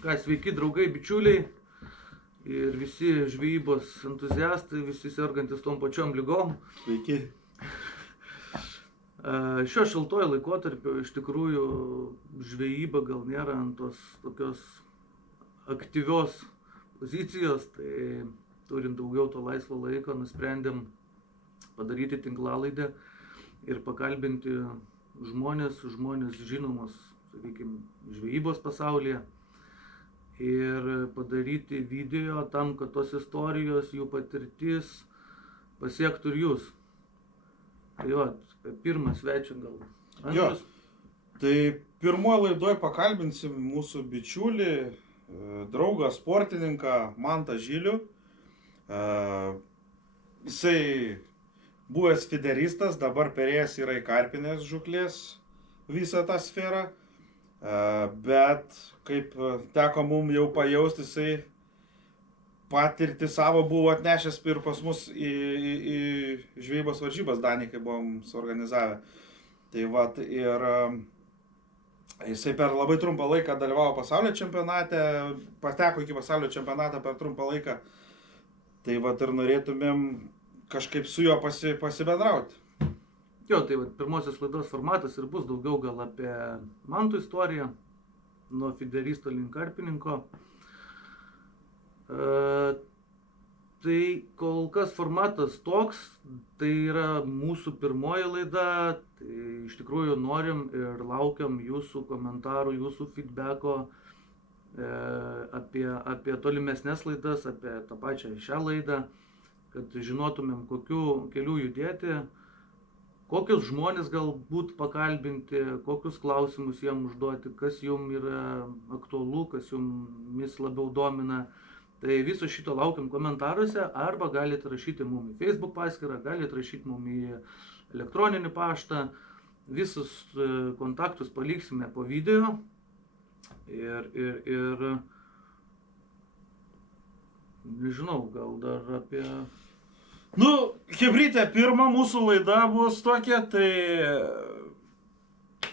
Sveiki draugai, bičiuliai ir visi žvejybos entuziastai, visi sergantis tom pačiom lygom. Sveiki. Šio šiltojo laikotarpio iš tikrųjų žvejyba gal nėra ant tos tokios aktyvios pozicijos, tai turint daugiau to laisvo laiko nusprendėm padaryti tinklalaidę ir pakalbinti žmonės žinomus, sakykime, žvejybos pasaulyje ir padaryti video tam, kad tos istorijos, jų patirtis pasiektų ir jūs. Tai va, pirmą svečią gal. Andrius. Tai pirmoje laidoje pakalbinsim mūsų bičiulį, draugą, sportininką Mantą Žilių. Jisai buvęs fideristas, dabar perėjęs yra į karpinės žūklės visą tą sferą. Bet kaip teko mum jau pajausti, jisai patirtį savo buvo atnešęs ir pas mus į žvejybos varžybas Danijai, kai buvom suorganizavę. Tai va, ir jisai per labai trumpą laiką dalyvavo pasaulio čempionate, pateko iki pasaulio čempionatą per trumpą laiką. Tai va, ir norėtumėm kažkaip su juo pasibendrauti. Jo, tai va, pirmosios laidos formatas ir bus daugiau gal apie Mantų istoriją, nuo fideristo link karpininko. Tai kol kas formatas toks, tai yra mūsų pirmoji laida, tai iš tikrųjų norim ir laukiam jūsų komentarų, jūsų feedbacko apie tolimesnės laidas, apie tą pačią šią laidą, kad žinotumėm, kokiu keliu judėti, kokius žmonės galbūt pakalbinti, kokius klausimus jiem užduoti, kas jum yra aktualu, kas jumis labiau domina. Tai viso šito laukiam komentaruose, arba galite rašyti mum į Facebook paskyrą, galite rašyti mum į elektroninį paštą. Visus kontaktus paliksime po video. Ir nežinau, gal dar apie... Chebrytė, pirma mūsų laida bus tokia, tai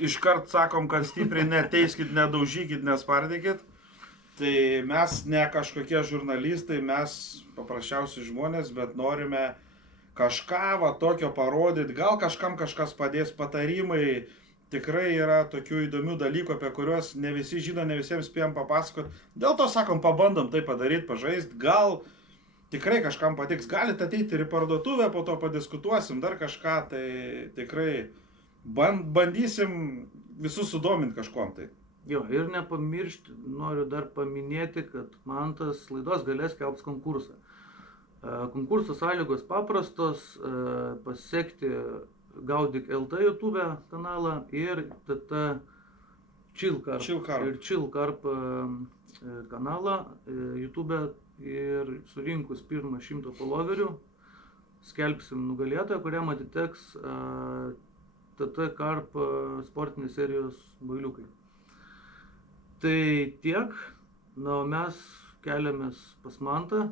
iškart sakom, kad stipriai neteiskit, nedaužykit, nespardykit. Tai mes ne kažkokie žurnalistai, mes paprasčiausi žmonės, bet norime kažką va tokio parodyti, gal kažkam kažkas padės, patarimai. Tikrai yra tokių įdomių dalykų, apie kuriuos ne visi žino, ne visiems spėjom papasakoti. Dėl to sakom, pabandom tai padaryti, pažaisti, gal tikrai kažkam patiks. Galite ateiti ir į parduotuvę, po to padiskutuosim dar kažką, tai tikrai bandysim visus sudominti kažkuom tai. Jo, ir nepamiršti, noriu dar paminėti, kad Mantas laidos galės skelbs konkursą. Konkurso sąlygos paprastos, pasiekti Gaudyk LT YouTube kanalą ir TT Chill Carp kanalą YouTube ir surinkus pirmą 100 followerių skelbsim nugalėtoją, kuriam atiteks TT Carp sportinės serijos bailiukai. Tai tiek, o mes keliamės pas Mantą,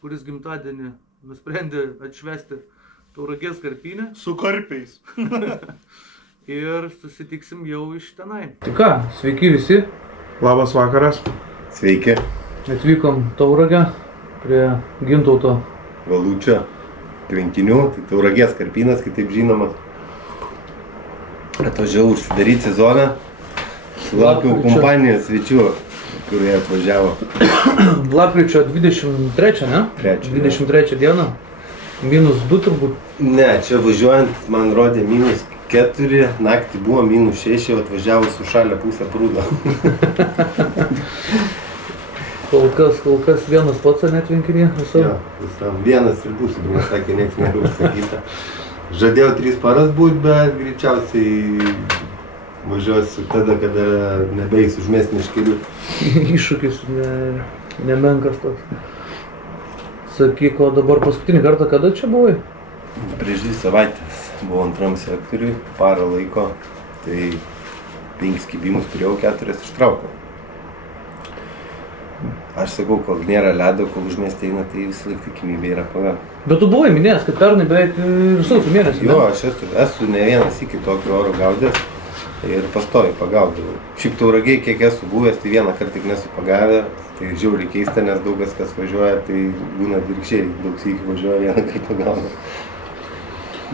kuris gimtadienį nusprendė atšvęsti Tauragės karpinę. Su karpiais. Ir susitiksim jau iš tenai. Tai ką, sveiki visi. Labas vakaras. Sveiki. Atvykom Tauragę prie Gintauto Valučio tvenkinių, tai Tauragės karpinas, kitaip žinomas. Atvažiavau užsidaryti sezoną. Laukiau kompanijos svečių, kurie atvažiavo. Lapkričio 23, ne? 23 dieną. -2 turbūt. Ne, čia važiuojant man rodė -4, naktį buvo -6, atvažiavo sušalę pusę prūdo. Kol kas vienas pats net tvenkinį visą? Jo, visam. Vienas ir būsiu, nes sakė, nieks nėra užsakyta. Žadėjau 3 paras būti, bet greičiausiai važiuosiu tada, kada nebeis užmest neškelių. Iššūkis nemenkas toks. Sakyk, o dabar paskutinį kartą kada čia buvai? Prieš 2 savaitės buvau antram sektoriui, parą laiko, tai 5 kibimus turėjau, 4 ištraukiau. Aš sakau, kol nėra ledo, kol užmesti eina, tai visą laiką tikimybė yra pagauti. Bet tu buvai minėjęs, kad pernai beveik ir sausio mėnesį. Jo, aš esu ne vienas iki tokio oro gaudęs. ir pastoviai pagaudavau. Šiaip Tauragėj, kiek esu buvęs, tai vieną kartą tik nesu pagavęs, tai žiauriai keista, nes daugas kas važiuoja, tai būna virkščiai, daug sykių važiuoja, vieną kartą pagauna.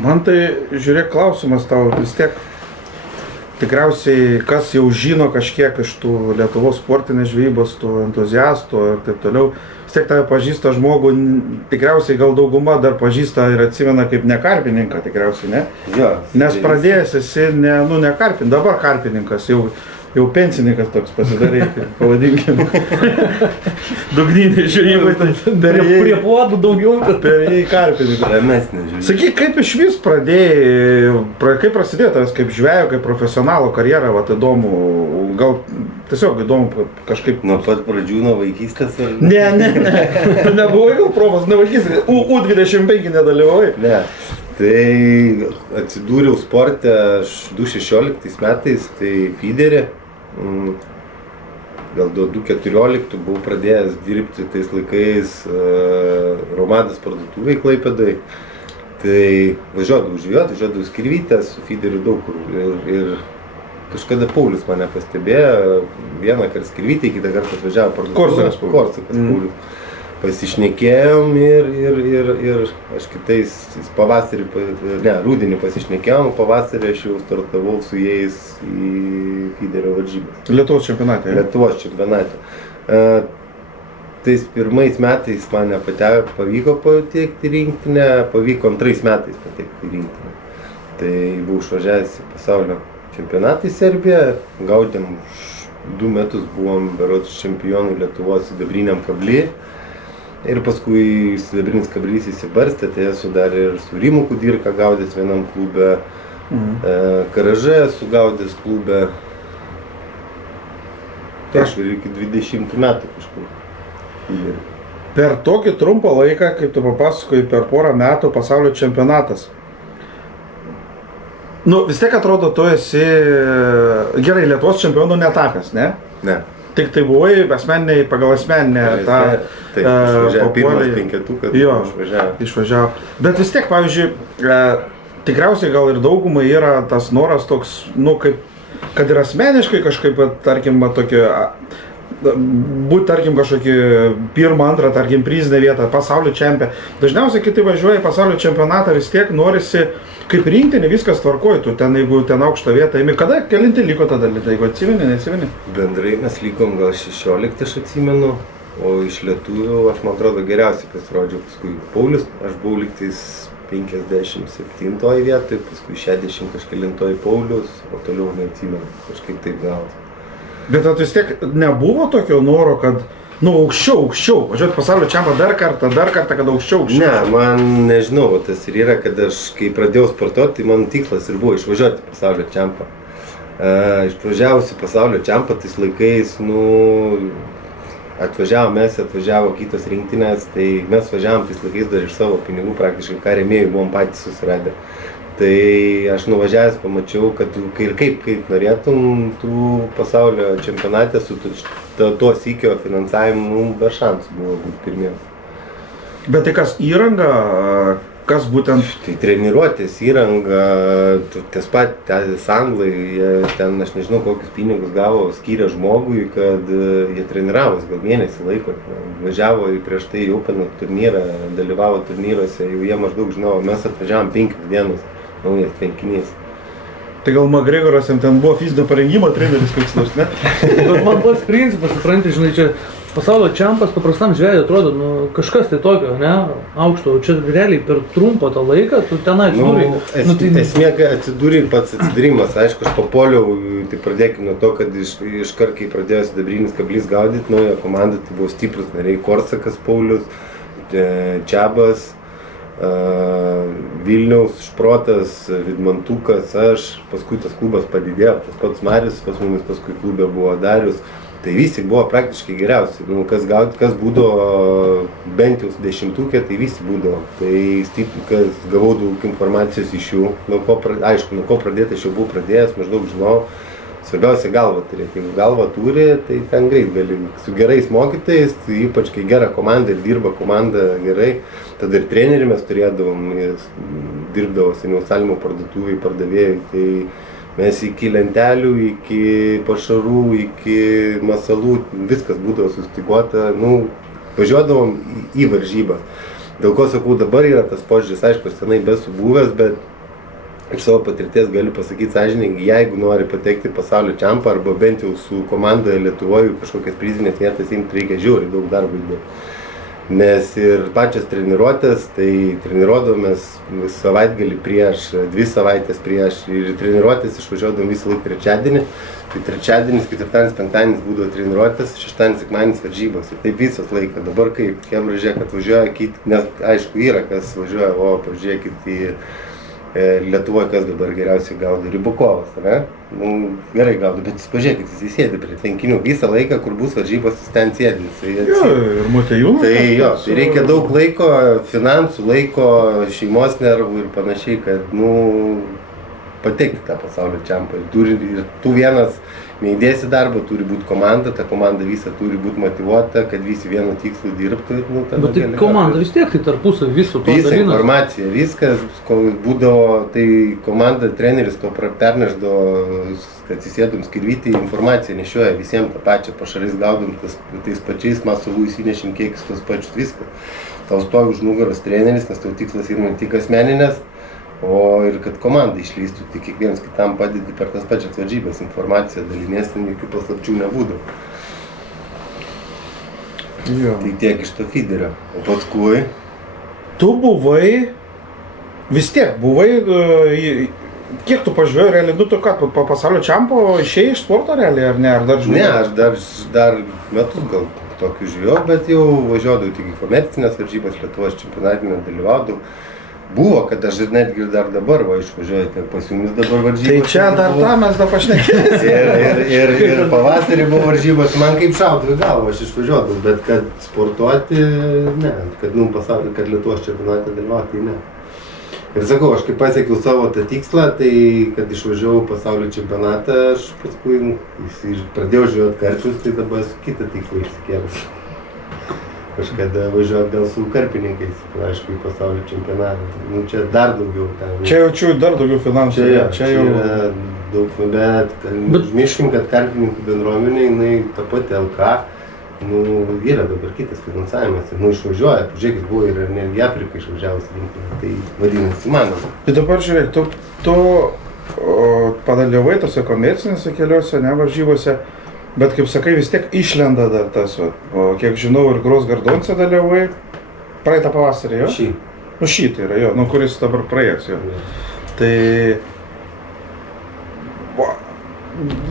Man tai, žiūrėk, klausimas tau vis tiek. Tikriausiai, kas jau žino kažkiek iš tų Lietuvos sportinės žvejybos, tų entuziastų ir taip toliau, vis tiek tave pažįsta žmogų, tikriausiai gal dauguma dar pažįsta ir atsimena kaip ne karpininką, tikriausiai, ne? Jo. Nes pradėjęs esi ne karpin, dabar karpininkas, jau pensininkas toks pasidarė, pavadinkim. Dugninė žvejybai, Prie puodų daugiau. perėjai karpininką. Ramesnė žiūrėjau. Sakyk, kaip iš vis pradėjai, kaip prasidėjo tavęs kaip žvejo, kaip profesionalo karjerą, vat įdomu, gal tiesiog įdomu kažkaip. Nuo pat pradžių, nuo vaikystės ar... Ne, tu nebuvai gal profas, nuo vaikystės, U25 nedalyvavai. Ne. Tai atsidūriau sporte aš 2016 metais, tai feederį. Gal 2014 buvau pradėjęs dirbti tais laikais Romadas parduotuvėj Klaipėdoj. Tai važiuodavau žvejot, važiuodavau skirvytę, su feederiu daug kur. Ir kažkada Paulius mane pastebėjo, vieną kartą skirvytę, kitą kartą atvažiavo parduotuvę. Korsakas Paulius. Pasišnekėjom ir aš kitais pavasarį, rudenį pasišnekėjom, pavasarį aš jau startavau su jais į feederio varžybas. Lietuvos čempionate. Lietuvos čempionate. Tais pirmais metais man pavyko patekti į rinktinę, pavyko antrais metais patekti į rinktinę. Tai buvau išvažiavęs į pasaulio čempionatą į Serbiją, gaudėm 2 metus buvom berods čempionai Lietuvos sidabriniam kablį. Ir paskui sidabrinis kablys įsibarstė, tai esu dar ir su Rimu Kudirka gaudęs vienam klube, Karaže esu gaudęs klube. Tai aš ir iki 20 metų kažkur. Per tokį trumpą laiką, kaip tu papasakojai, per porą metų pasaulio čempionatas. Nu, vis tiek atrodo, tu esi gerai Lietuvos čempionų netapęs, ne? Ne. Tik tai buvai asmeniniai, pagal asmeninę tą... Taip, išvažiavo pirmas penketukas, išvažiavo. Bet vis tiek, pavyzdžiui, tikriausiai gal ir daugumai yra tas noras toks, nu, kaip, kad ir asmeniškai kažkaip, tarkim, tokio, būt, tarkim, kažkokį pirmą, antrą, tarkim, prizinę vietą, pasaulio čempionę. Dažniausiai kiti važiuoja į pasaulio čempionatą, vis tiek norisi, kaip rinktinė, viskas tvarkoja, tu ten, jeigu ten aukštą vietą imi, kada kelinti liko tada, jeigu atsimeni, neatsimeni? Bendrai mes likom gal 16, aš atsimenu, o iš lietuvių, aš man atrodo, geriausiai pasirodžiau paskui Paulius, aš buvau lygtais 57 vietoj, paskui 60 kažkelintoj Paulius, o toliau neatsimenu, kažkaip taip gauti. Bet vis tiek nebuvo tokio noro, kad, nu, aukščiau, važiuoti pasaulio čempionatą dar kartą, kad aukščiau. Ne, man nežinau, tas ir yra, kad aš, kai pradėjau sportuoti, tai mano tikslas ir buvo išvažiuoti pasaulio čempionatą. Išvažiavusi pasaulio čempionatą tais laikais, nu, atvažiavo kitos rinktinės, tai mes važiavom tais laikais dar iš savo pinigų, praktiškai ką rėmėjų buvom patys susiradę. Tai aš nuvažiavęs pamačiau, kad kaip norėtum tų pasaulio čempionate su tuo sykio finansavimu be šansų buvo būti pirmiem. Bet tai kas įranga, kas būtent? Tai treniruotės, įranga, ties pat anglai, ten aš nežinau kokius pinigus gavo, skyrė žmogui, kad jie treniravosi gal mėnesį laiko. Važiavo prieš tai į Open turnyrą, dalyvavo turnyruose, jau jie maždaug žinojo, mes atvažiavom 5 dienas. Naujas tvenkinys. Tai gal Magregoras jam ten buvo fizinio parengimo treneris koks nors, ne? Bet man pats principas, supranti, žinai, čia pasaulio čempas paprastam žvejui atrodo, nu, kažkas tai tokio, ne, aukšto, čia realiai per trumpą tą laiką, tu tenai atsidūrai. Esmė, kad atsidūrai pats atsidūrimas, aišku, aš papuoliau, tai pradėkim nuo to, kad iškart, kai pradėjo sidabrinis kablys gaudyti naują komandą, tai buvo stiprus nariai, Korsakas Paulius, Čiabas, Vilniaus Šprotas, Vidmantukas, aš, paskui tas klubas padidėjo, tas pats Marius, pas mumis paskui klube buvo Darius, tai visi buvo praktiškai geriausi, nu, kas būdavo bent jau 10-ukė, tai visi būdavo, tai kas gavau daug informacijos iš jų, aišku, nuo ko pradėti aš jau buvau pradėjęs, maždaug žinau, svarbiausia galvą turėti, jeigu galvą turi, tai ten greit gali, su gerais mokytojais, tai ypač kai gera komanda ir dirba komanda gerai, tada ir trenerį mes turėdavom, dirbdavo seniau Salimo parduotuvėj, pardavėjai, tai Mes iki lentelių, iki pašarų, iki masalų, viskas būdavo sustiguota, nu, važiuodavom į varžybą. Dėl ko sakau, dabar yra tas požiūris, aišku, senai besu buvęs, bet iš savo patirties galiu pasakyti sąžiningai, jeigu nori patekti pasaulio čempą arba bent jau su komanda Lietuvoje kažkokias prizinės vietas imti, reikia žiauriai daug darbo įdėti. Nes ir pačias treniruotės, tai treniruodavomės savaitgalį prieš, 2 savaitės prieš ir treniruotės išvažiuodavom visą laiką trečiadienį. Tai trečiadienis, ketvirtadienis, penktadienis būdavo treniruotės, šeštadienis, sekmadienis varžybos. Ir taip visas laikas. Dabar kaip chebra žiūrėk, atvažiuoja kiti, nes aišku yra kas važiuoja, o pažiūrėkit į Lietuvoje, kas dabar geriausiai gaudo, Rybukovas, ne? Nu, gerai gaudo, bet jūs pažiūrėkit, jis sėdi prie tvenkinių visą laiką, kur bus varžybos, jis ten sėdi. Jo, ir Motiejūnas. Tai jo, tai reikia daug laiko, finansų, laiko, šeimos nervų ir panašiai, kad, nu, patekti tą pasaulio čempą. Ir tu vienas neįdėsi darbą, turi būti komanda, ta komanda visa turi būti motyvuota, kad visi vienu tikslu dirbtų. Nu, bet tai komanda vis tiek tai tarpusavy viso to visa dalinas. Informacija, viskas, būdavo, tai komanda, treneris to perneždavo, kad įsėdom skirvyti, informaciją nešioja visiems tą pačią, pašarais gaudom tais pačiais, masalų įsinešim kiekis tos pačius, viską. Tau stovi už nugaros treneris, nes tau tikslas yra ne tik asmeninės, o ir kad komanda išlystų, tai kiekvienas kitam padedi per tas pačias varžybas, informaciją dalinės, ten jokių paslapčių nebūdavo. Jo. Tai tiek iš to feederio. O paskui... Tu buvai, vis tiek buvai, kiek tu pažiūrėjai realiai, tu ką, po pasaulio čempo išėjai iš sporto realiai, ar ne, ar dar žiūrėjai? Ne, aš dar metus gal tokių žiūrėjau, bet jau važiuodavau tik į komercinės varžybas, Lietuvos čempionatinę dalyvaudavau. Buvo, kad aš netgi dar dabar išvažiuoju, pas jumis dabar varžybos. Tai čia dar tą mes dar pašnekėsim. Ir pavasarį buvo varžybos, man kaip šaudavo į galvą, aš išvažiuodavau, bet kad sportuoti, ne, kad Lietuvos čempionate dalyvauti, ne. Ir sakau, aš kai pasiekiau savo tą tikslą, tai kad išvažiavau pasaulio čempionatą, aš paskui pradėjau žiūrėti karpius, tai dabar esu kitą tikslą išsikėlęs. Kažkada važiuot gal su karpininkais, aišku, į pasaulio čempionatą. Nu, čia dar daugiau. Čia jaučiu dar daugiau finansų. Čia jau yra daug, bet užmirškim, kad karpininkų bendruomenė, jinai ta pati LK, nu, yra dabar kitas finansavimas. Nu, išvažiuoja, pažiūrėkit, buvo ir netgi Afrika išvažiavus rinktinė, tai vadinasi įmanoma. Tai dabar žiūrėk, tu padalyvavai tose komercinėse keliuose, ne varžybose. Bet kaip sakai, vis tiek išlenda dar tas, o kiek žinau, ir Gros Gardonce dalyvavai praeitą pavasarį, jo? Šį. Nu šį tai yra, jo, nu kuris dabar praėjęs, jo. Tai...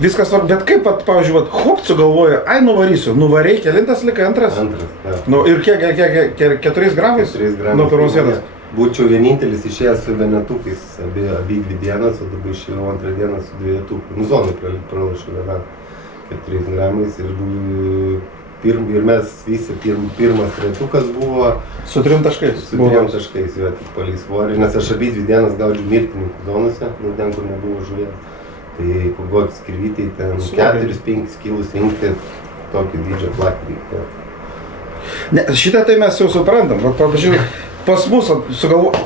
Viskas svarbu, bet kaip, pavyzdžiui, hop sugalvoja, ai nuvarysiu, nuvarei, kelintas likai, antras? Antras, ja. Nu ir kiek, 4 gramais? 4 gramais. Nuo pirmos vietos. Būčiau vienintelis išėjęs su vienetukais, abi 2 dienas, o dabar išėjau antrą dieną su 2 etukų. Nu, zonai pralašiau vieną. 4 gramais ir mes visi pirmas tretukas buvo su 3 taškais. Su 3 taškais, jo, tik palei svorį, nes aš abi 2 dienas gaudžiu mirtininkų zonose, nu ten, kur nebuvo žuvies. Tai pagoti skirvytai ten 4-5 kilus rinkti tokį dydžio platinį. Ne, šitą tai mes jau suprantam, pavyzdžiui, pas mus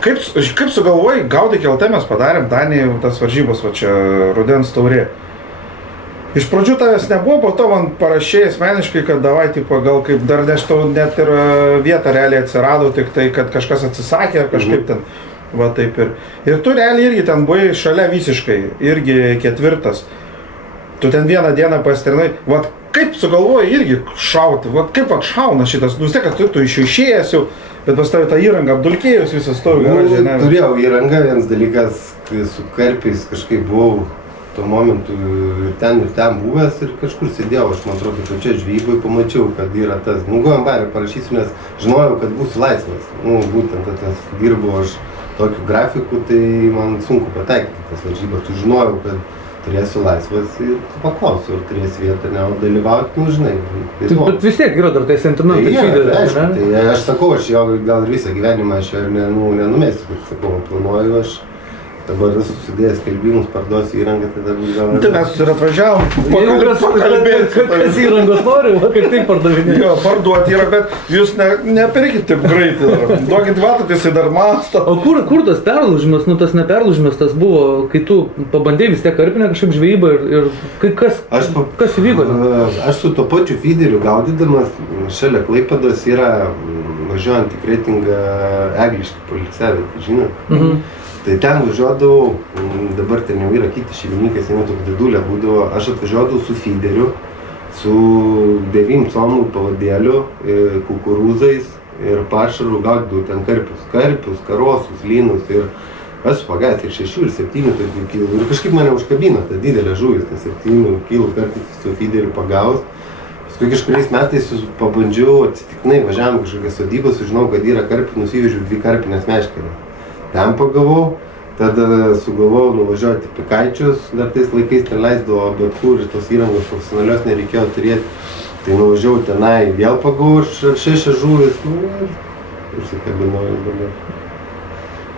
kaip sugalvojai, gaudai keltą mes padarėm Danijai tas varžybos, va čia rudens taurė. Iš pradžių tavęs nebuvo, po to man parašė asmeniškai, kad davai, tipo, gal kaip dar nežinau, net ir vieta realiai atsirado, tik tai, kad kažkas atsisakė ar kažkaip ten, va taip ir. Ir tu realiai irgi ten buvai šalia visiškai, irgi 4. Tu ten vieną dieną pasitrinai, va kaip sugalvojai irgi šauti, va kaip šauna šitas, nu vis tiek, kad tu išėjęs jau, bet pas tavai tą įrangą apdulkėjus visą stovi garaže, ne? Turėjau įrangą, vienas dalykas, su karpiais kažkaip buvau tuo momentu ir ten buvęs ir kažkur sėdėjau, aš man atrodo, kad čia žvejybai pamačiau, kad yra tas, nu gojam barį parašysiu, nes žinojau, kad būsiu laisvas, nu būtent, tas dirbu aš tokiu grafiku, tai man sunku pataikyti tas varžybas, tu žinojau, kad turėsiu laisvas ir paklausiu, ar turėsi vietą, ne, o dalyvauti, nu žinai. Bet vis tiek yra dar tai sentimentai feederis, ne? Tai aš sakau, aš jau gal ir visą gyvenimą aš jo nenumesiu, kaip sakau, planuoju aš. Dabar susidėjęs skelbimus, parduosiu įrangą, tada bus gal... Tai mes ir atvažiavom. Kas įrangos nori, va, kaip taip pardavinė. Jo, parduoti yra, bet jūs neperkit taip greitai dar. Duokit vatą, tai jisai dar masto. O kur tas perlūžimas, nu tas neperlūžimas, tas buvo, kai tu pabandėjai vis tiek karpinę kažkaip žvejybą ir kas įvyko? Aš su to pačiu feederiu gaudydamas, šalia Klaipėdos yra važiuojant į Kretingą Egliškį poilsiavietę, žinot? Tai ten važiuodavau, dabar ten jau yra kiti šeimininkai, seniau tokia didulė būdavo, aš atvažiuodavau su feederiu, su 9 comų pavadėliu, kukurūzais ir pašaru gaudydavau ten karpius, karosus, lynus ir aš pagavęs ir 6 ir 7 tokių kilų ir kažkaip mane užkabino ta didelė žuvis, ta 7 kilų karpis su feederiu pagavus. Paskui kažkuriais metais pabandžiau atsitiktinai, važiavom kažkokią sodybą, sužinau, kad yra karpių, nusivežiau 2 karpinės meškerės. Ten pagavau, tada sugalvojau nuvažiuoti į Pikaičius, dar tais laikais ten leisdavo bet kur ir tos įrangos profesionalios nereikėjo turėti. Tai nuvažiavau tenai, vėl pagavau ir 6 žuvis, ir sakabinau dabar.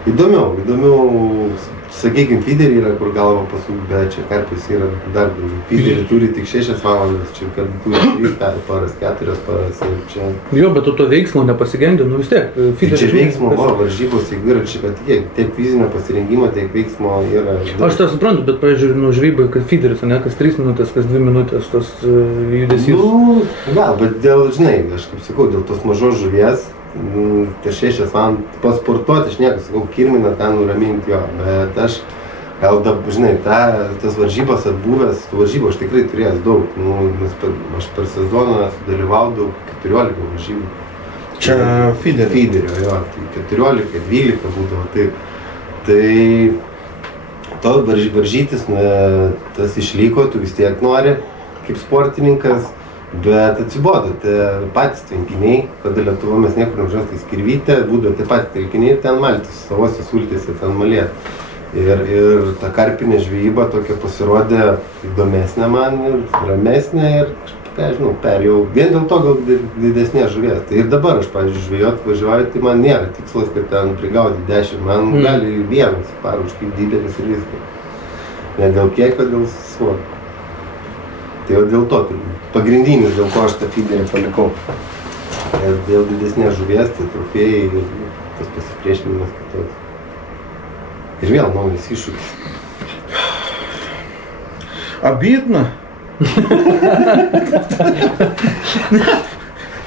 Įdomiau, sakykime, feederiai yra, kur galva pasuk, bet čia karpis yra dar daugiau. Feederiai turi tik 6 valandas, čia kad turi 3 paras, 4 paras ir čia... Jo, bet tu to veiksmo nepasigendi, nu vis tiek. Čia veiksmo, varžybos, jeigu yra čia, kad tiek fizinio pasirengimo, tiek veiksmo yra... Aš tą suprantu, bet pavyzdžiui, nu žvejybai, kad feederis, ne, kas 3 minutės, kas 2 minutės, tas judesys. Nu, gal, bet dėl, žinai, aš kaip sakau, dėl tos mažos žuvies, tai 6 valandas pasportuoti, aš nieko sakau, kirminą ten nuraminti jo, bet aš gal, žinai, tas varžybos atbuvęs, tų varžybų aš tikrai turėjęs daug, aš per sezoną dalyvaudavau 14 varžybų. Čia feederio, jo, tai 14, 12 būdavo, taip. Tai to varžytis, tas išliko, tu vis tiek nori, kaip sportininkas. Bet atsibodo, patys tvenkiniai, kada Lietuva mes niekur nevažiuos, tai Skirvytė, būdavo tie patys telkiniai ir ten maltis, savose sultėse ten malėt. Ir ta karpinė žvejyba tokia pasirodė įdomesnė man ir ramesnė ir, ką žinau, perėjau vien dėl to gal didesnės žuvies. Tai ir dabar aš, pavyzdžiui, žvejot važiuoju, tai man nėra tikslas, kad ten prigaudyti 10, man gali vienas, pavyzdžiui, kaip didelis ir viskas. Ne dėl kiekio, dėl svorio. Tai jau dėl to, pagrindinis, dėl ko aš tą feederį palikau. Ir dėl didesnės žuvies, tai trofėjai ir tas pasipriešinimas kitoks. Ir vėl naujas iššūkis. Обидно.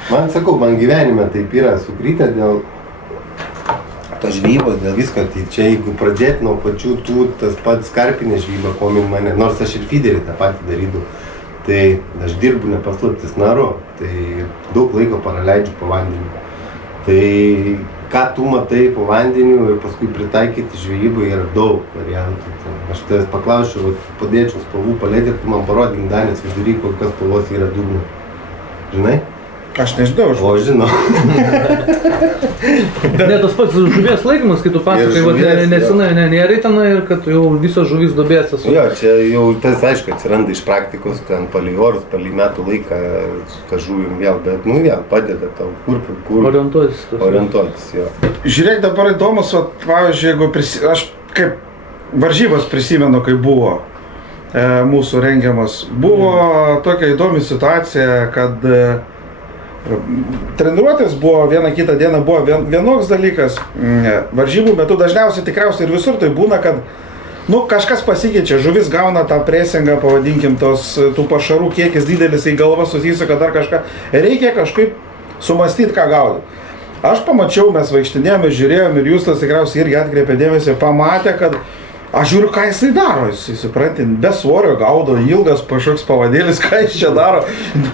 Man gyvenime taip yra sukrytę dėl tos žvejybos, dėl visko. Tai čia jeigu pradėti nuo pačių tas pats karpinė žvejyba, ko mane, nors aš ir feederį tą patį darydavau. Tai aš dirbu nepaslaptis naru, tai daug laiko praleidžiu po vandeniu. Tai ką tu matai po vandeniu ir paskui pritaikyti žvejybai yra daug variantų. Aš tavęs paklausčiau, padėčiau spalvų paletę ir tu man parodink Danės vidury, kokios spalvos yra dugno. Žinai? Aš nežinau, O žinau. Ne tas pats žuvies laikymas, kai tu pasakai, nesenai nėra tenai ir kad jau visos žuvys duobėse su... Jo, čia jau tas aišku atsiranda iš praktikos, ten palei orus, palei metų laiką su ta žuvim vėl, bet vėl padeda tau kur orientuotis, jo. Žiūrėk, dabar įdomus, pavyzdžiui, jeigu aš kaip varžybas prisimenu, kai buvo mūsų rengiamas, buvo tokia įdomi situacija, kad treniruotės buvo vieną kitą dieną, buvo vienoks dalykas, varžybų metu dažniausiai tikriausiai ir visur tai būna, kad kažkas pasikeičia, žuvis gauna tą presingą, pavadinkim, tų pašarų kiekis didelis į galvą susisuka dar kažką, reikia kažkaip sumastyti, ką gaudyti. Aš pamačiau, mes vaikštinėjome, žiūrėjome ir Justas tikriausiai irgi atkreipė dėmesį, pamatė, kad aš žiūriu, ką jisai daro, jisai, supranti, be svorio gaudo, ilgas kažkoks pavadėlis, ką jis čia daro,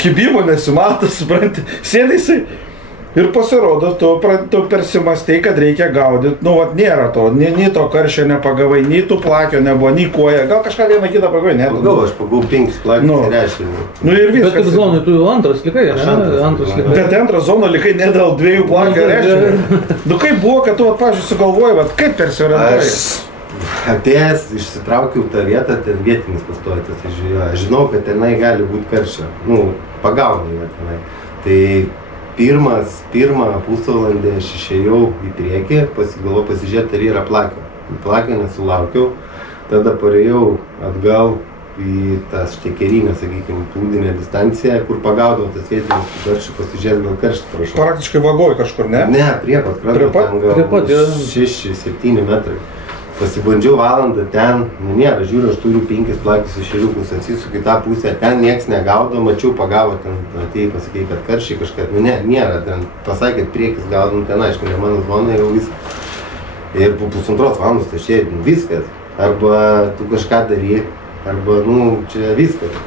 kibimo nesimato, supranti, sėdai jisai ir pasirodo, tu persimastei, kad reikia gaudyti, nėra to, nei to karščio nepagavai, nei tų plakio nebuvo, nei koja, gal kažką vieną kitą pagavai, ne? Aš pagavau 5 plakius ir ešvinį. Ir viskas. Bet kaip zonai, tu jau antras likai, ne? Antras likai. Bet antrą zoną likai ne dėl 2 plakio ir ešvinį. Kaip buvo, kad tu, pavyzdžiui, sugalvojai, kaip persiorientuoji? Atėjęs, išsitraukiau tą vietą, ten vietinis pastojotas, aš žinau, kad tenai gali būti karščio, pagauni ją tenai. Tai pirmą pusvalandį aš išėjau į priekį, pasižiūrėti, ar yra plakio. plakė, nesulaukiau. Tada parėjau atgal į tas štekerinę, sakykime, plūdinę distanciją, kur pagaudavau tas vietinis karščių, pasižiūrėt, gal karštį prašau. Praktiškai vagoj kažkur, ne? Ne, prie pat kranto, ten Prie pat, jo. gal 6-7 metrai. Pasibandžiau valandą ten, nu nėra, žiūriu, aš turiu 5 plakius ešeriukus, atsisuku į tą pusę, ten nieks negaudo, mačiau, pagavo, ten atėjai, pasakei, kad karščiai kažką, nu ne, nėra, ten pasakė, kad priekis gaudo, nu ten aišku, ne mano zona, jau viskas. Ir po pusantros valandos tai šėdė, nu viskas, arba tu kažką daryk, arba, nu, čia viskas.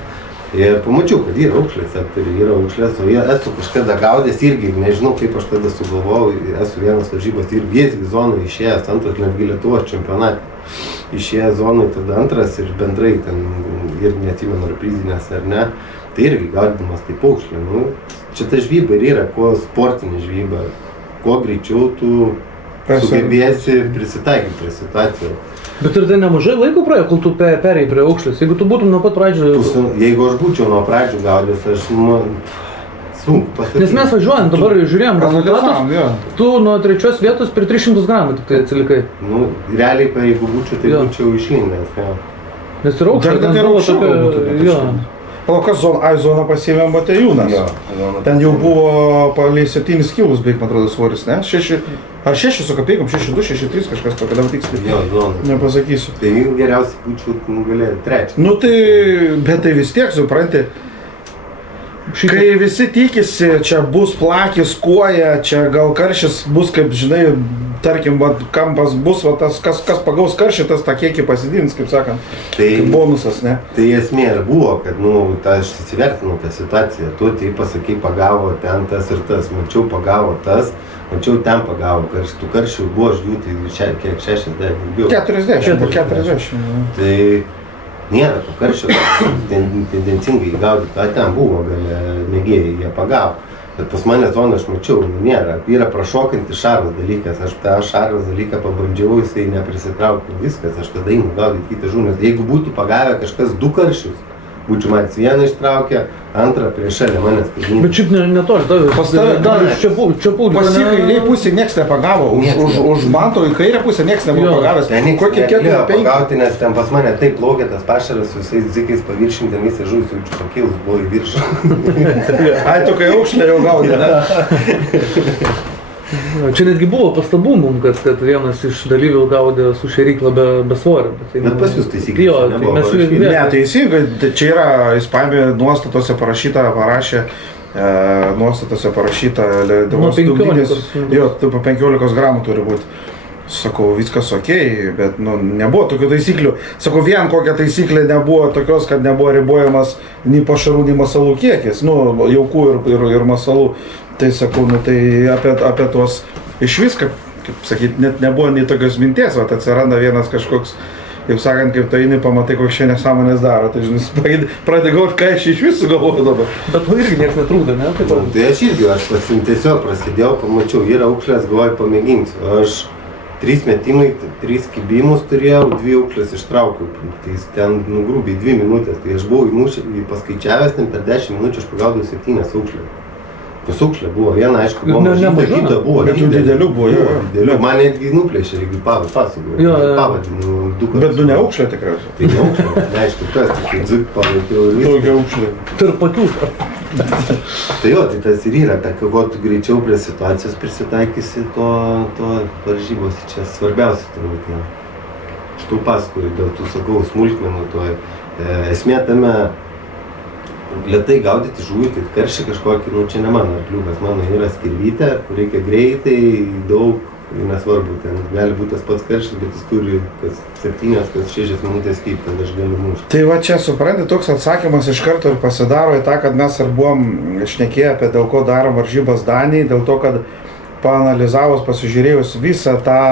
Ir pamačiau, kad yra aukšlės sektoriai, yra aukšlės, o esu kažkada gaudęs irgi, nežinau kaip aš tada sugalvojau, esu vienas varžybos ir viesgi zonai išėjęs, antras netgi Lietuvos čempionate. Išėjęs zonai, tada antras ir bendrai ten, ir neatsimenu ar prizinės ar ne, tai irgi gaudymas kaip aukšlė. Nu, čia ta žvyba ir yra, kuo sportinė žvyba, kuo greičiau tu sugebėsi prisitaikyti prie situacijos. Bet ir tai nemažai laiko praėjo, kol tu perėjai prie aukšlės. Jeigu tu būtum nuo pat pradžių... Jeigu aš būčiau nuo pradžių gaudęs, aš sunku pasakyti. Nes mes važiuojant dabar žiūrėjom rezultatus, tu nuo 3 vietos prie 300 gramų tik tai atsilikai. Nu, realiai, jeigu būčiau, tai Jo. būčiau išlindęs. Jo. Nes ir aukšlė, ten buvo tokia... O kas zona, zona pasiėmė Matejūnas. Ten jau buvo palei 7 kilus, beveik, man atrodo, svoris, ne? 6 su kapeikom, 6,2, 6,3 kažkas tokio, dabar tiksliai. Jo, zona. Nepasakysiu. Tai geriausiai būčiau nugalėjęs trečią. Nu tai, bet tai vis tiek, supranti, kai visi tikisi, čia bus plakis, koja, čia gal karštis bus, kaip žinai, tarkim, va, kampas bus, va, tas, kas pagaus karštį, tas tą kiekį pasidins, kaip sakant, kaip bonusas, ne? Tai esmė ir buvo, kad, nu, aš įsivertinau tą situaciją, tu tai pasakai, pagavo ten tas ir tas, mačiau pagavo tas, mačiau ten pagavo karštį, tų karščių buvo žvių, tai kiek 60 daugiau. 40. Tai nėra tų karščių, tendencingai gaudyti, ten buvo, gal mėgėjai, jie pagavo. Bet pas mane zoną aš mačiau, nėra, yra prašokantis šaras dalykas, aš tą šaras dalyką pabandžiau, jisai neprisitraukė, viskas, aš tada einu gaudyti kitą žuvį, nes jeigu būtų pagavę kažkas 2 karščius, būčiau matęs vieną ištraukę, antrą prieš šalia manęs kaimynų. Bet šiaip netoli, dar iš čia pūdė. Pas jį kairiai pusė nieks nepagavo, už manto į kairę pusę nieks nebuvo pagavęs. Ten nieks Kokie negalėjo 4-5? pagauti, nes ten pas mane taip plaukė tas pašaras su visais dzikais paviršinti, ten visą žuvį jaučiu pakilus, buvo į viršų. Ai, tu kai aukšlė jau gaudė, ne? Čia netgi buvo pastabų mum, kad vienas iš dalyvių gaudė su šėrykla be svorio. Bet pas jūs taisyklės Jo, tai nebuvo mes parašyta. Ne, teisingai, čia yra Ispanijos nuostatose parašė nuostatose parašyta Lietuvos 15 dugninės, minutės. jo, tai po 15 gramų turi būti. Sakau, viskas okei, bet nu, nebuvo tokių taisyklių. Sakau, vien kokia taisyklė nebuvo tokios, kad nebuvo ribojamas nei pašarų, nei masalų kiekis, nu, jaukų ir masalų. Tai sakau, nu, tai apie tuos iš viską, kaip sakyt, net nebuvo nei tokios minties, vat atsiranda vienas kažkoks, kaip sakant, kaip tu eini, pamatai, koks čia nesąmonės daro, tai žinai, pradedi galvoti, ką aš iš visų galvoju dabar. Bet tu irgi niekas netrūkdė, ne? Tai aš irgi, tiesiog prasidėjau, pamačiau, yra aukšlės, galvoju, pamėginsiu. Aš 3 metimai, 3 kibimus turėjau, 2 aukšlės ištraukiau. Tai ten, nu, grubiai 2 minutės, tai aš buvau paskaičiavęs, ten per 10 minučių aš pagaudau 7 aukšlės. Pas aukšlė buvo viena, aišku, buvo mažyta, kita buvo. Bet tų didelių buvo, jo. Didelių. Man netgi nuplėšė, jeigu pasakoju. Pavadinu 2 kartus. Bet tu ne aukšlė tikriausiai. Tai ne aukšlė, neaišku, kas, tai dzik palaikiau ir viskas. Tokia aukšlė. Tarp akių. Tai jo, tai tas ir yra, ta, kuo tu greičiau prie situacijos prisitaikysi, to varžybos čia svarbiausia turbūt. Aš tau pasakoju, dėl tų, sakau, smulkmenų, esmė tame lėtai gaudyti žuvį, tai karščiai kažkokį, nu čia ne mano arkliukas, mano yra skirvytė, kur reikia greitai, daug, nesvarbu, ten gali būti tas pats karštis, bet jis turi kas 7, kas 6 minutės kaip, tada aš galiu mušti. Tai va čia, supranti, toks atsakymas iš karto ir pasidaro į tą, kad mes ir buvom šnekėję apie dėl ko darom varžybas Danijai, dėl to, kad paanalizavus, pasižiūrėjus visą tą,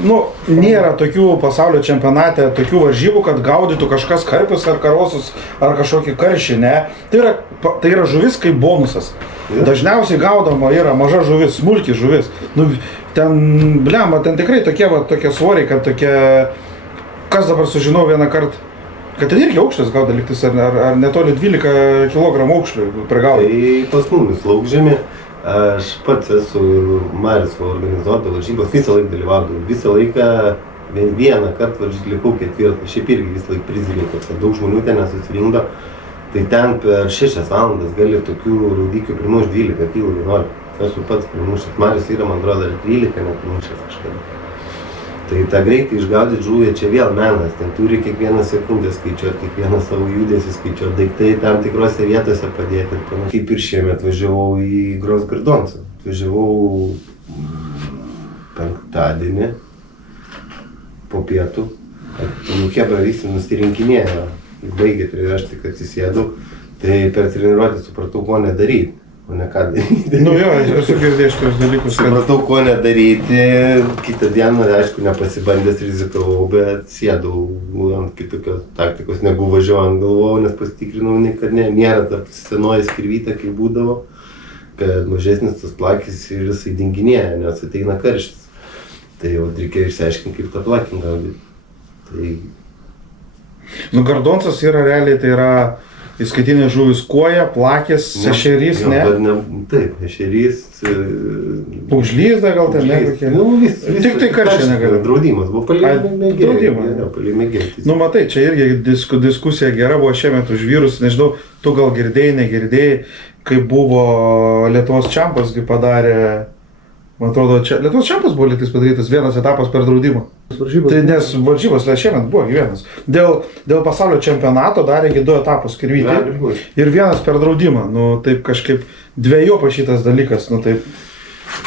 nu, nėra tokių pasaulio čempionate, tokių varžybų, kad gaudytų kažkas karpius ar karosus ar kažkokį karšį, ne. Tai yra žuvis kaip bonusas. Dažniausiai gaudoma yra maža žuvis, smulki žuvis. Nu, ten, blemba, ten tikrai tokie svoriai, kad tokie, kas dabar sužinau vieną kartą, kad ten irgi aukšlės gauda liktis, ar netoli 12 kg aukšlių prigauda. Tai pas mumis laukžemė, Aš pats esu ir Marius organizuodavo varžybas, visą laiką dalyvaudavau, visą laiką vieną kartą likau ketvirtą, šiaip irgi visą laiką prizininkas, kad daug žmonių ten nesusirinkdo, tai ten per 6 valandas gali tokių raudikių primušti 12 kg 11. Esu pats primušęs, Marius yra, man atrodo, dar 13 neprimušęs kažkada. Tai tą greitį išgaudyti žuvį čia vėl menas, ten turi kiekvieną sekundę skaičiuoti, kiekvieną savo judesį skaičiuoti, daiktai tam tikrose vietose padėti ir panašiai. Kaip ir šiemet važiavau į Gros Gardonsą, važiavau penktadienį po pietų, chebra visi nusirinkinėjo, baigė ir aš tik atsisėdau, tai per treniruotę supratau, ko nedaryti. O ne ką daryti. Nu jo, esu girdėjęs šitos dalykus. Supratau, ko nedaryti, kitą dieną, aišku, nepasibandęs rizikavau, bet sėdau ant kitokios taktikos, negu važiuojant galvojau, nes pasitikrinau, kad nėra ta senoji skirvytė, kaip būdavo, kad mažesnis tas plakis ir jisai dinginėja, nes ateina karštis. Tai jau reikėjo išsiaiškinti, kaip tą plakį gaudyti. Tai... Nu, Gardonsas yra realiai, tai yra įskaitinė žuvis kuoja, plakis, ešerys, ne? Taip, ešerys. Pūgžlys dar gal ten, ne? Nu, Tik tai karščiai negali. Draudimas buvo palimėgėjai. Nu, matai, čia irgi diskusija gera buvo šiemet už vyrus, nežinau, tu gal girdėjai, negirdėjai, kai buvo Lietuvos čempas, padarė, man atrodo, Lietuvos čempas buvo lytis padarytas vienas etapas per draudimą. Tai nes varžybos šiemet buvo vienas. Dėl pasaulio čempionato darė 2 etapus skirvyti ir vienas per draudimą. Nu, taip kažkaip dvejopas šitas dalykas, nu taip.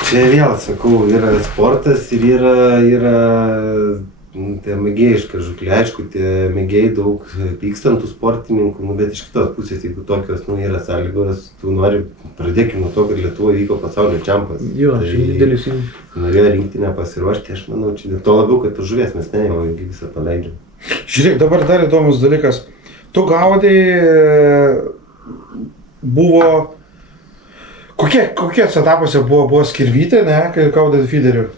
Čia vėl, sakau, yra sportas ir yra tie mėgėjiška žuklė. Aišku, tie mėgėjai daug pykstantų sportininkų, nu, bet iš kitos pusės, jeigu tokios yra sąlygos, tu nori, pradėkime nuo to, kad Lietuvoje vyko pasaulio čempas. Jo, tai didelis jau. Norėjo rinktinę pasiruošti, aš manau, čia to labiau, kad tu žuvies mes ne, jau visą paleidžiam. Žiūrėk, dabar dar įdomus dalykas. Tu gaudai, buvo, kokiuose etapuose buvo skirvytė, ne, kai gaudai fiderių?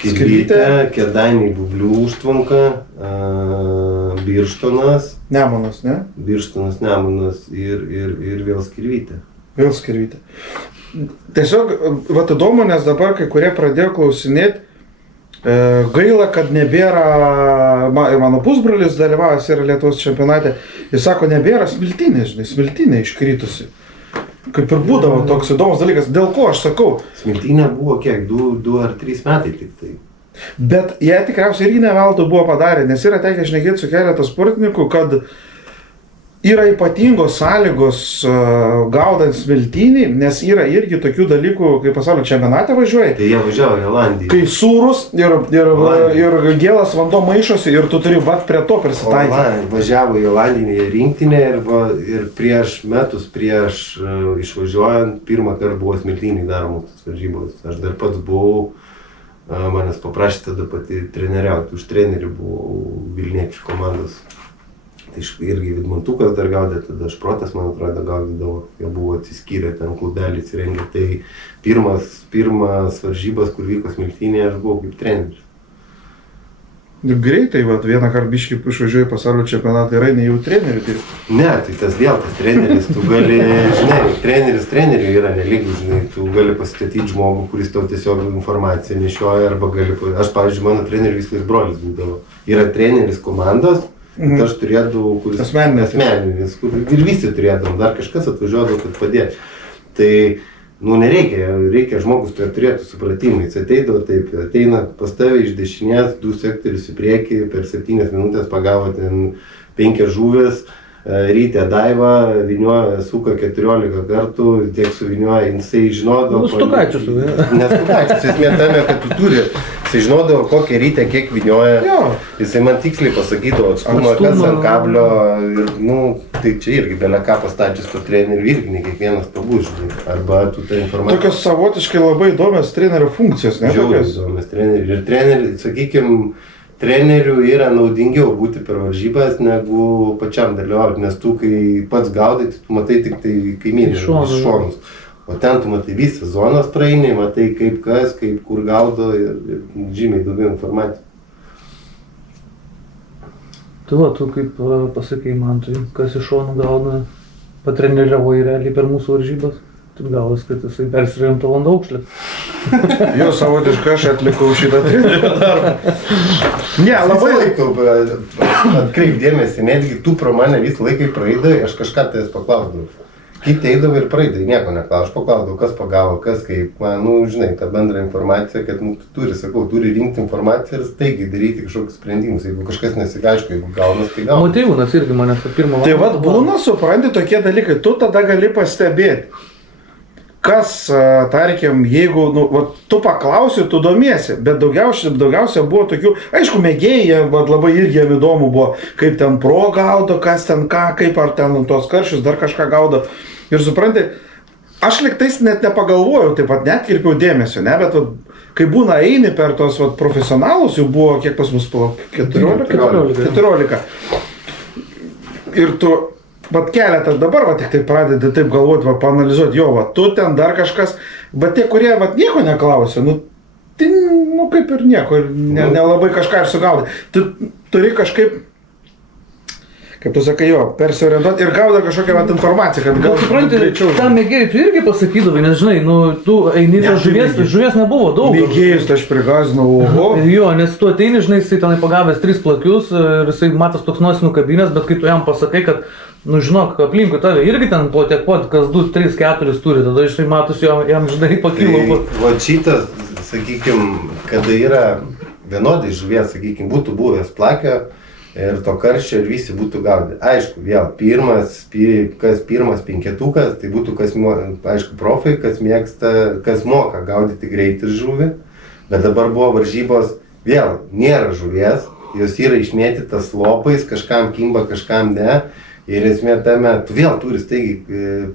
Skirvytė, Kėdainiai Bublių užtvanka, Birštonas. Nemunas, ne? Birštonas, Nemunas ir vėl skirvytė. Vėl skirvytė. Tiesiog, vat įdomu, nes dabar kai kurie pradėjo klausinėti, gaila, kad nebėra, ir mano pusbrolis dalyvavęs yra Lietuvos čempionate, jis sako, nebėra smiltynė, žinai, smiltynė iškritusi. Kaip ir būdavo toks įdomus dalykas. Dėl ko aš sakau? Smiltynė buvo kiek? 2 ar 3 metai tik tai. Bet jie tikriausiai irgi ne veltui buvo padarę, nes yra tekę šnekėti su keletą sportininkų, kad yra ypatingos sąlygos gaudant smiltynį, nes yra irgi tokių dalykų, kai pasaulio čempionate važiuoja. Tai jie važiavo į Olandiją. Kai sūrus ir gėlas vanduo maišosi ir tu turi vat prie to prisitaikyti. Važiavo į Olandiją rinktinę ir prieš metus, išvažiuojant, pirmą kartą buvo smiltynį daromos varžybos. Aš dar pats buvau, manęs paprašė tada pati treneriauti, už trenerių buvau Vilniečių komandos. Tai irgi Vidmantukas dar gaudė, tada Šprotas, man atrodo, gaudydavo, jie buvo atsiskyrę, ten klubelį įsirengę. Tai pirmas varžybas, kur vyko smiltynėje, aš buvau kaip treneris. Ir greitai, vieną kartą biškį išvažiuoji pasaulio čempionatą ir eini jau trenerių dirbti. Ne, tai tas treneris, tu gali, žinai, treneriui yra nelygus, žinai, tu gali pasistatyti žmogų, kuris tau tiesiog informaciją nešioja, arba gali, aš, pavyzdžiui, mano trenerių visais brolis būdavo. Yra treneris komandos, bet aš turėdavau, kuris asmeninis, ir visi turėdavom, dar kažkas atvažiuodavo, kad padėti. Tai, reikia žmogus turėtų supratimą, jis ateidavo taip, ateina pas tave iš dešinės, 2 sektorius į priekį, per 7 minutės pagavo ten 5 žuvės, rytė Daiva, vynioja, suka 14 kartų, tiek suvinioja, jisai žinodavo... Stukačius. Nestukačius, esmė tame, kad tu turi, jisai žinodavo kokią rytę, kiek vynioja, jisai man tiksliai pasakydavo atstumą, kas ant kablio ir, tai čia irgi belia ką pastačius to trenerių irgi ne kiekvienas pabūs, žinai, arba tu tą informaciją... Tokios savotiškai labai įdomios trenerio funkcijos, ne? Žiauriai įdomios trenerių. Ir trenerių, sakykime, trenerių yra naudingiau būti per varžybas negu pačiam dalyvauti, nes tu, kai pats gaudai, tu matai tik tai kaimynį iš šonus. O ten tu matai visą zonas praeini, matai kaip kas, kaip kur gaudo ir žymiai daugiau informacijos. Tu kaip pasakai man, tai kas iš šonų gaudo, patreneriavo realiai per mūsų varžybas. Taip gavos, kad jisai persirėjom talondą aukšlį. Jo savotiškai aš atlikau šitą treniruotę darbą. Ne, labai laikau, atkreip dėmesį, netgi tu pro mane visą laiką praeidai, aš kažką tavęs paklausdavau. Kiti eidavo ir praeidai, nieko neklausau, aš paklausdavau, kas pagavo, kas kaip, man, žinai, ta bendra informacija, kad turi rinkti informaciją ir staigiai daryti kažkokius sprendimus, jeigu kažkas nesigaiško, jeigu gaunas, tai gaunas. Motyvūnas irgi manęs pirmą Tai vad būna, supranti, tokie dalykai, tu tada gali pastebėti, kas, tarkim, jeigu, tu paklausi, tu domiesi, bet daugiausia buvo tokių, aišku, mėgėjai, labai irgi jam įdomu buvo, kaip ten pro gaudo, kas ten ką, kaip ar ten tos karšius dar kažką gaudo. Ir supranti, aš liktais net nepagalvojau, taip pat net kirpiau dėmesio, ne, bet kai būna eini per tos profesionalus, jau buvo, kiek pas mus, 14. Ir tu, keletą dabar, tik tai pradedi taip galvoti, paanalizuoti, jo, tu ten dar kažkas, bet tie, kurie, nieko neklausė, tai, kaip ir nieko, nelabai kažką ir sugaudė. Tu turi kažkaip, kaip tu sakai, jo, persiorientuoti ir gaudai kažkokią informaciją, kad gal supranti, greičiau. tam mėgėjai tu irgi pasakydavai, nes žinai, tu eini tos žuvies nebuvo daug. Mėgėjus tai aš prigazinau, oho. Jo, nes tu ateini, žinai, jisai tenai pagavęs 3 plakius ir jisai matas toks nosis nukabinės, bet kai tu jam pasakai, kad, žinok, aplinkui tave irgi ten po tiek pat, kas 2, 3, 4 turi, tada jisai matus jam, žinai, pakilo. Va šitas, sakykime, kada yra vienodai žuvies, sakykime, būtų buvęs plakio ir to karščio ir visi būtų gaudę. Aišku, vėl, kas pirmas penketukas, tai būtų, aišku, profai, kas mėgsta, kas moka gaudyti greitai žuvį, bet dabar buvo varžybos, vėl, nėra žuvies, jos yra išmėtytas lopais, kažkam kimba, kažkam ne. Ir esmė tame, tu vėl turi staigiai,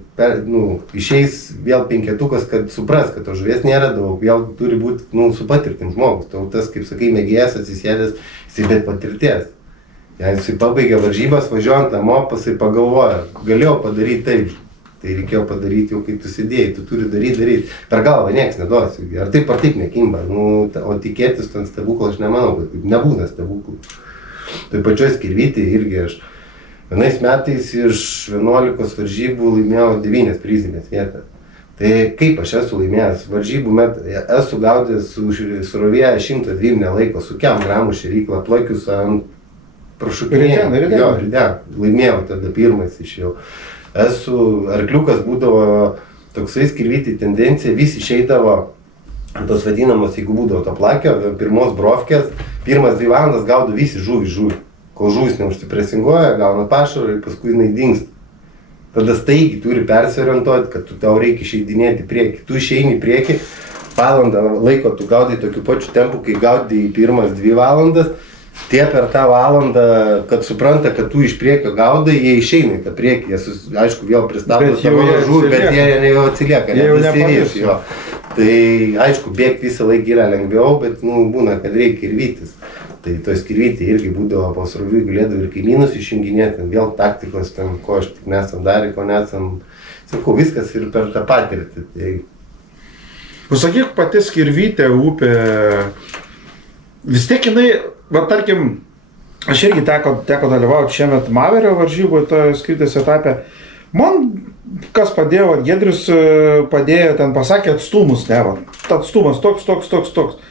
išeis vėl penketukas, kad supras, kad to žuvies nėra daug, vėl turi būti, su patirtim žmogus. Tau tas, kaip sakai, mėgėjas atsisėdęs, jisai bet patirties. Jisai pabaigė varžybas, važiuojant namo, jisai pagalvoja, galėjau padaryti taip, tai reikėjo padaryti jau, kai tu sėdėjai, tu turi daryti. Per galvą nieks neduosi, ar taip nekimba, o tikėtis ten stebuklą, aš nemanau, kad nebūna stebuklų. Tai pačioj skirvytėj irgi aš vienais metais iš 11 varžybų laimėjau 9 prizinės vietas. Tai kaip aš esu laimėjęs varžybų metu, esu gaudęs surovėję 102 nelaiko, su kiam gramų šėryklą, plakius ant prašukinėjau. Jo, laimėjau tada pirmas išėjau. Arkliukas būdavo toksai skirvyti tendencija, visi išeidavo tos vadinamos, jeigu būdavo to plakio, pirmos brofkės, pirmas 2 valandas gaudo visi žuvį. Kol žuvis neužsipresinguoja, gauna pašarą ir paskui jinai dingsta. Tada staigiai turi persiorientuoti, kad tau reikia išeidinėti į priekį. Tu išeini į priekį, valandą laiko tu gaudai tokiu pačiu tempu, kai gaudai pirmas 2 valandas. Tie per tą valandą, kad supranta, kad tu iš priekio gaudai, jie išeina į tą priekį. Jie, aišku, vėl pristato savo žuvį, bet jie jau atsilieka, nepasirys jo. Tai aišku, bėgti visą laiką yra lengviau, bet būna, kad reikia ir vytis. Tai to skirvyti irgi būdavo pasroviui, galėdavo ir kaimynus išjunginėti, vėl taktikos, ten, ko aš tik nesam darę, ko nesam. Sakau, viskas ir per tą patirtį. Tai... Pasakyk, pati skirvytė, upė, vis tiek jinai, tarkim, aš irgi teko dalyvauti šiemet Maverio varžyboje, toje skirvitės etape. Man kas padėjo, Giedrius padėjo, ten pasakė atstumus, atstumas toks.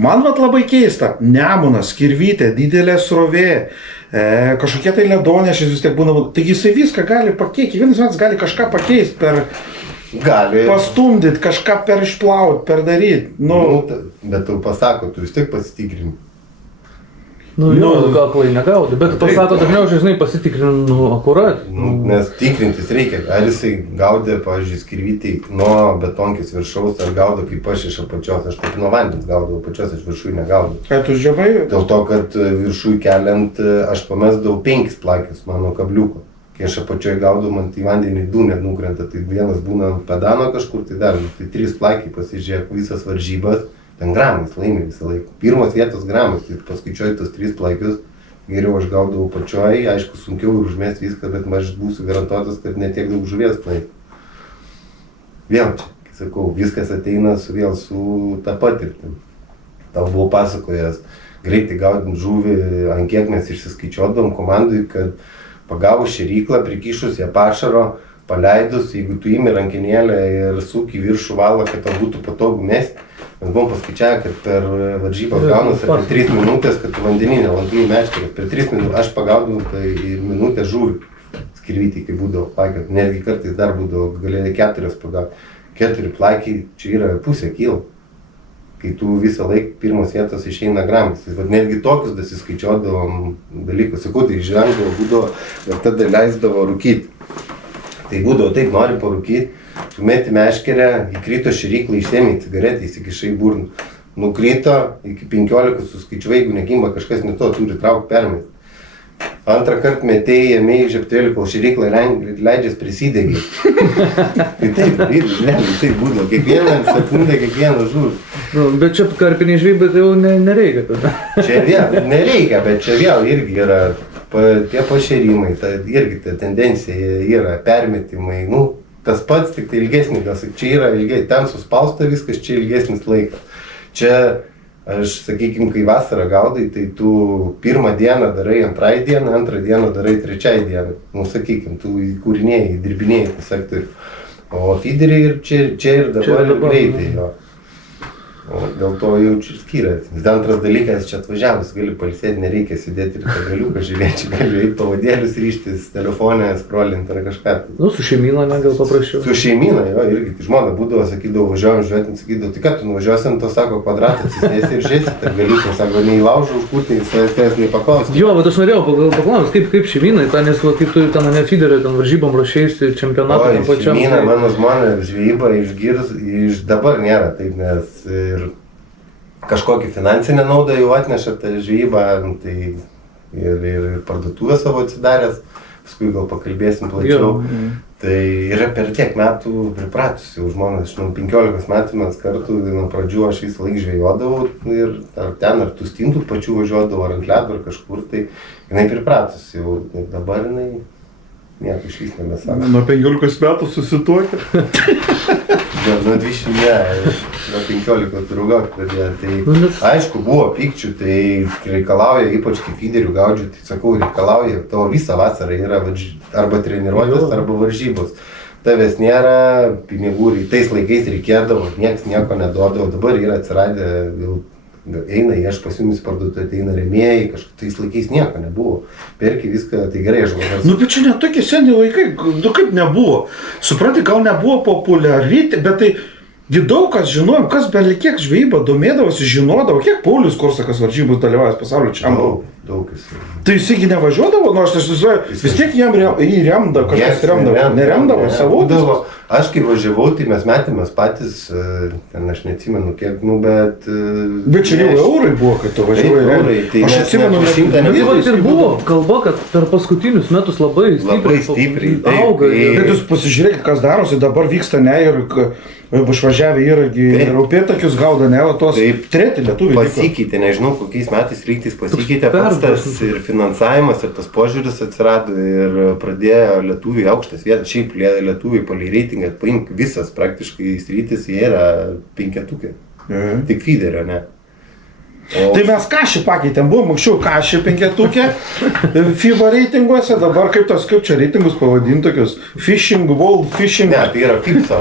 Man labai keista, Nemunas, skirvytė, didelė srovė, kažkokie tai ledonešės vis tiek būna, taigi jisai viską gali pakeisti, kiekvienas metas gali kažką pakeisti pastumdyti, kažką per išplauti, per daryti. Bet tu pasako, tu vis tiek pasitikrini. Gal klai negaudai, bet pasako, dažniausiai, žinai, pasitikrinu akurat. Nes tikrintis reikia, ar jisai gaudė, pavyzdžiui, skirvytį nuo betonkės viršaus, ar gaudo kaip aš iš apačios. Aš taip nuo vandens gaudau, apačios aš viršui negaudau. Ką tu žemai? Dėl to, kad viršui keliant aš pamesdavau 5 plakius mano kabliuko. Kai aš apačioje gaudau, man tai vandenį 2 net nukrenta, tai vienas būna pedano kažkur, tai dar, tai 3 plakiai pasižiūrėk visas varžybas. Ten gramais laimi visą laiką. Pirmos vietos gramais, tai paskaičiuoju tos 3 plakius, geriau aš gaudavau pačioj, aišku, sunkiau užmesti viską, bet aš būsiu garantuotas, kad netiek daug žuvies laiko. Vėl čia, kai sakau, viskas ateina su ta patirtim. Tau buvau pasakojęs, greitai gaudint žuvį, ant kiek mes išsiskaičiuodavom komandui, kad pagavus šėryklą, prikišus ją pašaro, paleidus, jeigu tu įmi rankinėlę ir suki viršų valą, kad tau būtų patogu mesti. Mes buvom paskaičiavę, kad per varžybas gaunasi apie 3 minutės, kad tu vandeninę lankų meškerį. Per 3 minutės aš pagaudavau tai minutę žuvį skirvytį, kai būdavo plakė. Netgi kartais dar būdavo, galėjai 4 pagauti. 4 plakiai, čia yra pusė kilo. Kai tu visą laiką pirmos vietos išeina gramas. Tai netgi tokius dasiskaičiuodavom dalykus. Sakau, tai žvengdavo, būdavo ir tada leisdavo rūkyti. Tai būdavo taip, nori parūkyti. Tu meti meškerę, įkrito širiklą, išsėmė cigaretę, įsikišai burną. Nukrito, iki 15 suskaičiuoja, jeigu nekimba kažkas ne to, turi traukti permesti. Antrą kartą metėjai, ėmėjai žeptėlį, kol širiklą leidžias prisidegį. Tai taip, taip būdavo, kiekvieną sekundę, kiekvieną žuvį. Nu, bet čia karpiniai žvejybai tai jau nereikia tada. Čia vėl, nereikia, bet čia vėl irgi yra tie pašėrimai, irgi ta tendencija yra, permetimai, nu, tas pats, tik tai ilgesnis, čia yra ilgiai, ten suspausta viskas, čia ilgesnis laikas. Čia, aš sakykime, kai vasarą gaudai, tai tu pirmą dieną darai antrai dieną, antrą dieną darai trečiai dieną. Nu, sakykime, tu įkūrinėjai, dirbinėjai tą sektorių. O fideriai ir čia ir dabar ir greitai jo. O dėl to jau čia skiriasi. Antras dalykas, čia atvažiavus gali pailsėti, nereikia sėdėti ir pagaliuką žiūrėti, gali eiti pavadėlius ryštis, telefonę, scrollinti ar kažką. Nu, su šeimyna, ne, gal paprasčiau. Su šeimyna, jo, irgi tai žmona būdavo, sakydavo, važiuojam žiūrėti, sakydavo, tai ką tu nuvažiuosi ant to, sako, kvadratą atsisėsi ir žiūrėsi, tai galiuką, sako, neįlaužau užkurti, jis nepaklausė. Jo, bet aš norėjau paklausti, kaip šeimyna, nes kaip tu ten ne fiderio, ten varžybom ruošėsi, čempionatą tam pačiam. Šeimyna, mano žmona žvejybą iš dabar nėra taip, nes ir kažkokį finansinę naudą jau atneša tą žvejybą, tai ir parduotuvę savo atsidaręs, paskui gal pakalbėsim plačiau. Tai yra per tiek metų pripratusi jau žmonės, 15 metų mes kartu, nuo pradžių aš visą laiką žvejodavau ir ar tų stintų pačių važiuodavau, ar ant ledo, ar kažkur, tai jinai pripratusi jau, ir dabar jinai nieko išvis nebesako. Nuo 15 metų susituokė. Nuo 20, nuo 15 draugauti pradėjo, tai aišku buvo pykčių, tai reikalauja, ypač kaip fiderių gaudžiu, tai sakau, reikalauja, tavo visą vasarą yra arba treniruotės, arba varžybos. Tavęs nėra, pinigų, tais laikais reikėdavo, nieks nieko neduodavo, dabar yra atsiradę, eina, aš pas jumis parduotuvę, ateina rėmėjai, tais laikais nieko nebuvo. Perki viską, tai gerai, aš galvoju. Nu, bet čia ne tokie seni laikai, nu kaip nebuvo. Supranti, gal nebuvo populiari, bet tai daug kas žinojom, kas bent kiek žvejybą domėdavosi, žinodavo, kiek Paulius Korsakas varžybos dalyvavęs pasaulio čempionate. Daug jis. Tai jisai nevažiuodavo, nors aš įsivaizduoju, vis tiek jį remdavo, kažkas remdavo, neremdavo savo. Aš kai važiavau, tai mes metėmės patys, ten aš neatsimenu kiek, nu, bet... Bet čia jau eurai buvo, kai tu važiavai. Eurai, tai aš atsimenu, ir buvo kalba, kad per paskutinius metus labai stipriai auga. Bet jūs pasižiūrėkit, kas darosi, dabar vyksta ne ir išvažiavę įragi ir upėtakius gaudo, ne, o tos treti lietuviai. Pasikeitė, nežinau, kokiais metais lygtais pasikeitė pats tas ir finansavimas, ir tas požiūris atsirado ir pradėjo lietuviai aukštas vietas, šiaip lietuviai palei reitingą, paimk visas praktiškai sritis, jie yra 5-tukė, tik fiderio, ne. Tai mes Kašį pakeitėm, buvom anksčiau Kašį 5-tukė FIBA reitinguose, dabar kaip čia reitingus pavadinti tokius Fishing, World Fishing. Ne, tai yra FIBSO,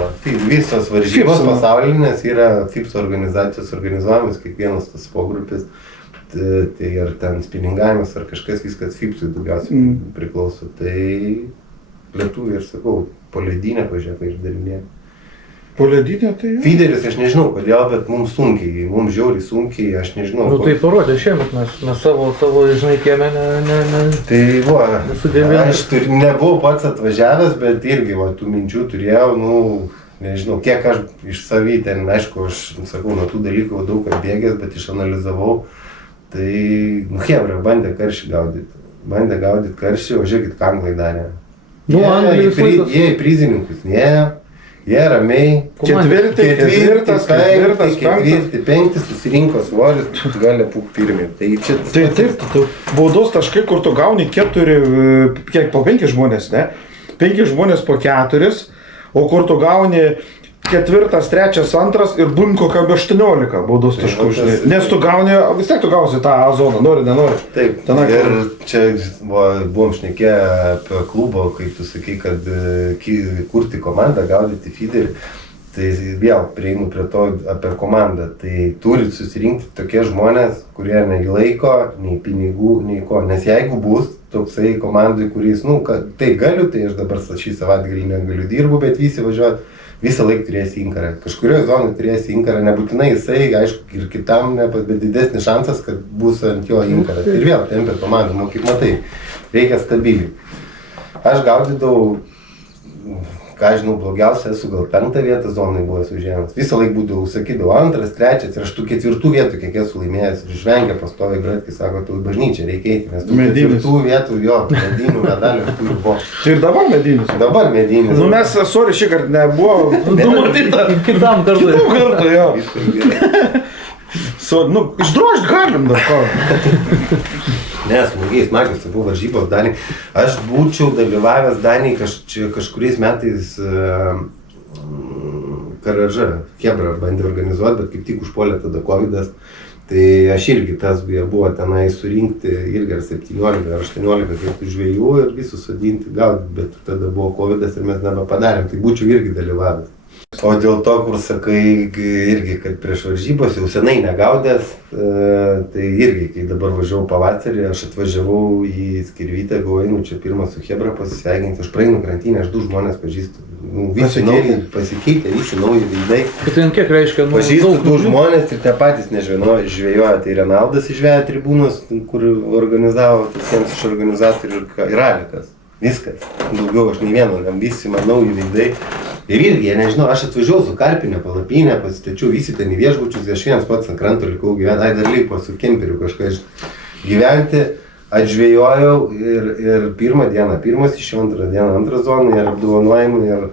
visos varžybos pasaulinės yra FIBSO organizacijos organizuojamas, kiekvienas tas pogrupis, tai ar ten spinningavimas ar kažkas, viskas FIBSui daugiausiai priklauso, tai lietuviai ir sakau, po ledynę pažiūrėk išdarinė. Po ledynę tai... Fideris, aš nežinau kodėl, bet mums sunkiai, mums žiauriai sunkiai, aš nežinau. Nu tai parodė šiemet, mes savo žinai, kieme Tai aš nebuvau pats atvažiavęs, bet irgi tų minčių turėjau, nežinau, kiek aš iš savy ten, aišku, aš sakau, nuo tų dalykų daug atbėgęs, bet išanalizavau, tai, hebra, bandė karšį gaudyti. Bandė gaudyti karšį, o žiūrėkit, ką anglai darė. Jie į prizininkus nėjo. Jie ramiai, ketvirtas, penktas, susirinko svoris, gali pūkti pirmie. Tai taip, baudos taškai, kur tu gauni po 5 žmonės, ne? 5 žmonės po 4, o kur tu gauni ketvirtas, trečias, antras ir bum kokia 18 baudos Tai taškų, va žinai. tas- Nes tu gauni, vis tiek tu gausi tą A zoną, nori, nenori. Taip, Tenai ir čia buvom šnekėję apie klubą, kaip tu sakai, kad kurti komandą, gaudyti feederį. Tai vėl prieinu prie to apie komandą. Tai turit susirinkti tokie žmonės, kurie nei laiko, nei pinigų, nei ko. Nes jeigu bus toksai komandai, kuris, tai galiu, tai aš dabar šį savaitgalį negaliu dirbu, bet visi važiuot, visą laiką turėsi inkarą. Kažkurioje zonoje turėsi inkarą, nebūtinai jisai, aišku, ir kitam, bet didesnis šansas, kad bus ant jo inkaras. Ir vėl tempia komandą, kaip matai, reikia stabiliai. Aš gaudydavau, ką žinau, blogiausia, esu gal 5 vietą zonai buvęs užėmęs. Visą laiką būdavau, sakydavau, 2, 3 ir aš tų 4 vietų kiek esu laimėjęs. Ir žvengia pastoviai Gratkai, sako, tu į bažnyčią reikia eiti, nes tų 4 vietų, jo, medinių medalių turi buvo. Tai ir dabar medinis. Dabar medinis. Nu mes, sorry, šį kartą nebuvo. Numatyta kitam kartui. Kitų kartų, jo. Viskas gerai. Išdrožt galim dar ko. Nes, smagiai, tai buvo varžybos Danijai. Aš būčiau dalyvavęs Danijai kažkuriais metais Karažą, Hebra bandė organizuoti, bet kaip tik užpuolė tada Covidas. Tai aš irgi tas buvo tenai surinkti, irgi ar 17 ar 18 kaip žvejų ir visus sodinti gaudyti, bet tada buvo Covidas ir mes nebepadarėm, tai būčiau irgi dalyvavęs. O dėl to, kur sakai, irgi, kad prieš varžybos jau senai negaudęs, tai irgi, kai dabar važiavau pavasarį, aš atvažiavau į Skirvytę, galvoju, čia pirmą su Hebra pasisveikinti, aš praeinu krantinę, aš 2 žmonės pažįstu. Visi nauji pasikeitė, visi nauji veidai. Tai kiek reiškia? Pažįstu 2 žmonės ir tie patys nežvejoja, tai Renaldas išveja tribūnos, kur organizavo, visiems iš organizatorių ir Alekas. Viskas, daugiau aš nei vieno, visi man nauji veidai. Ir irgi, jie nežinau, aš atvažiavau su karpinė palapinė, pasitačiau visi ten į viešbučius, aš vienas pats ant kranto likau gyventi, dar liko su kemperiu kažką gyventi, atžvejojau ir pirmą dieną pirmas iš jo, antrą dieną antrą zoną ir apdovanojimai ir...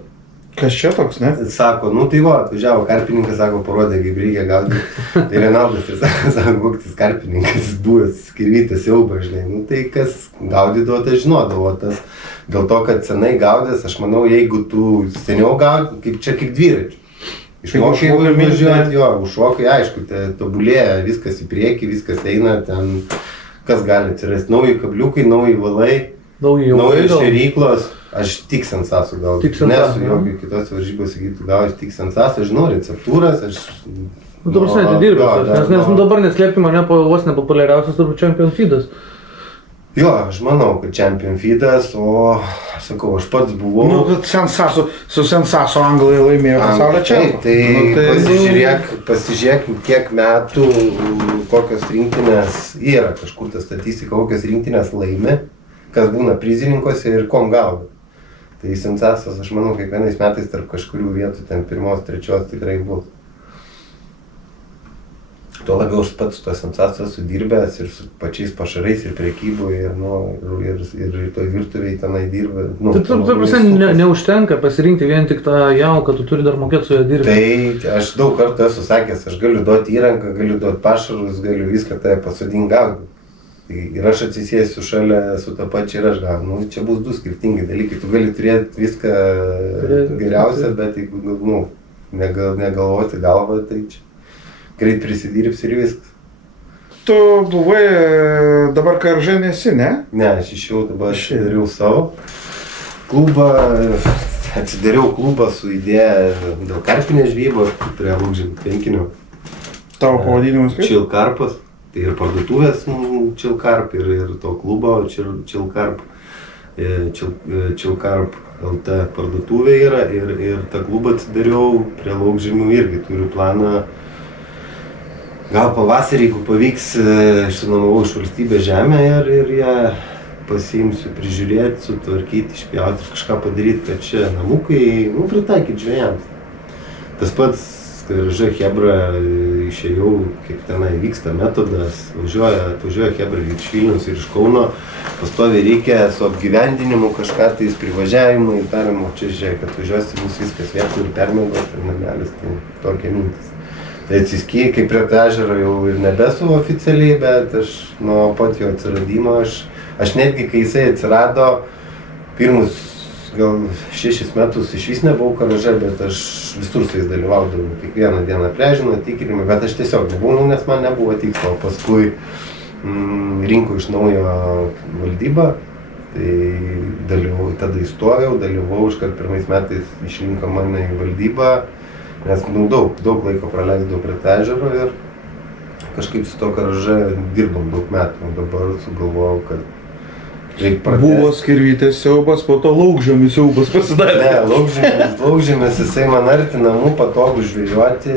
Kas čia toks, ne? Sako, tai atvažiavo karpininkas, sako, parodė, kaip reikia gaudyti. Tai Renaldas ir sako, koktis karpininkas buvęs, Skirvytės siaubas, žinai. Tai kas gaudydavo, tai žinodavo tas. Dėl to, kad senai gaudęs, aš manau, jeigu tu seniau gaudai, kaip dviračių. Išmokai važiuoti, jo, užšokai, aišku, tobulėja, viskas į priekį, viskas eina, ten kas gali atsirasti, nauji kabliukai, nauji valai, naujos šėryklos. Aš tik sensasų gaudau, nesu jokių kitos varžybos, sakytų, gaudau tik sensasų, aš žinau receptūras, aš... Tu prasme, tai dirbęs, nes dabar neslėpti mane vos nepopuliariausias turbūt Champion Feedas. Jo, aš manau, kad Champion Feedas, o, sakau, aš pats buvau... Nu, bet su Sensasu anglai laimėjo pasaulio čempionatą. Tai pasižiūrėk, kiek metų, kokios rinktinės yra, kažkur ta statistika, kokios rinktinės laimi, kas būna prizininkose ir kom gaudo. Tai Sensasas, aš manau, kiekvienais metais tarp kažkurių vietų, ten 1, 3 tikrai bus. Tuo labiau aš pats su to Sensasu esu dirbęs ir su pačiais pašarais ir prekyboje ir toj virtuviai tenai dirba. Tai prasme, neužtenka pasirinkti vien tik tą jaunų, kad tu turi dar mokėti su juo dirbti. Tai aš daug kartų esu sakęs, aš galiu duoti įranką, galiu duoti pašarus, galiu viską tai pasodinti gaudyti. Ir aš atsisėsiu šalia su tą pačią ir aš gaunu. Čia bus 2 skirtingi dalykai. Tu gali turėti viską geriausia, bet jeigu negalvoti galvą, tai čia greit prisidirbsi ir viskas. Tu buvai dabar Karžai nesi, ne? Ne, aš išėjau dabar, aš atsidariau savo klubą, atsidariau klubą su idėja dėl karpinės žvejybos prie Lūkžemių tvenkinio. Tavo pavadinimas kaip? Chillkarpas. Tai ir parduotuvės Chillkarp ir to klubo Chillkarp. Chillkarp LT parduotuvė yra ir tą klubą atsidariau prie Laukžemių irgi turiu planą. Gal pavasarį, jeigu pavyks, išsinuomavau iš valstybės žemę ir ją pasiimsiu prižiūrėti, sutvarkyti, išpjauti ir kažką padaryti, kad čia namukai, pritaikyti žvejams. Tas pats Karaža, Hebra, išėjau, kaip tenai vyksta metodas, atvažiuoja Hebra iš Vilniaus ir iš Kauno, pastoviai reikia su apgyvendinimu kažką tais privažiavimą ir perėmimo čia žiūrėk, kad važiuosi bus viskas vietų ir permėgos ir namelis, tai tokia mintis. Tai atsiskyrė, kaip prie tą ežerą jau ir nebesu oficialiai, bet aš nuo pat jo atsiradimo, aš netgi kai jisai atsirado, pirmus gal 6 metus iš vis nebuvau garaže, bet aš visur su jais dalyvaudavau. Kiekvieną dieną pležino, tikrinimai, bet aš tiesiog nebuvau, nes man nebuvo tikslo. Paskui rinko iš naujo valdybą, tai tada įstojau, dalyvau, iškart pirmais metais išrinko mane į valdybą, nes daug laiko praleisdavau prie to ežero ir kažkaip su to garaže dirbom daug metų. Dabar sugalvojau, kad reikia pratęsti. Buvo skirvytės siaubas, po to laukžemės siaubas pasidarė. Ne, laukžemės jisai man arti namų, patogu žvejoti,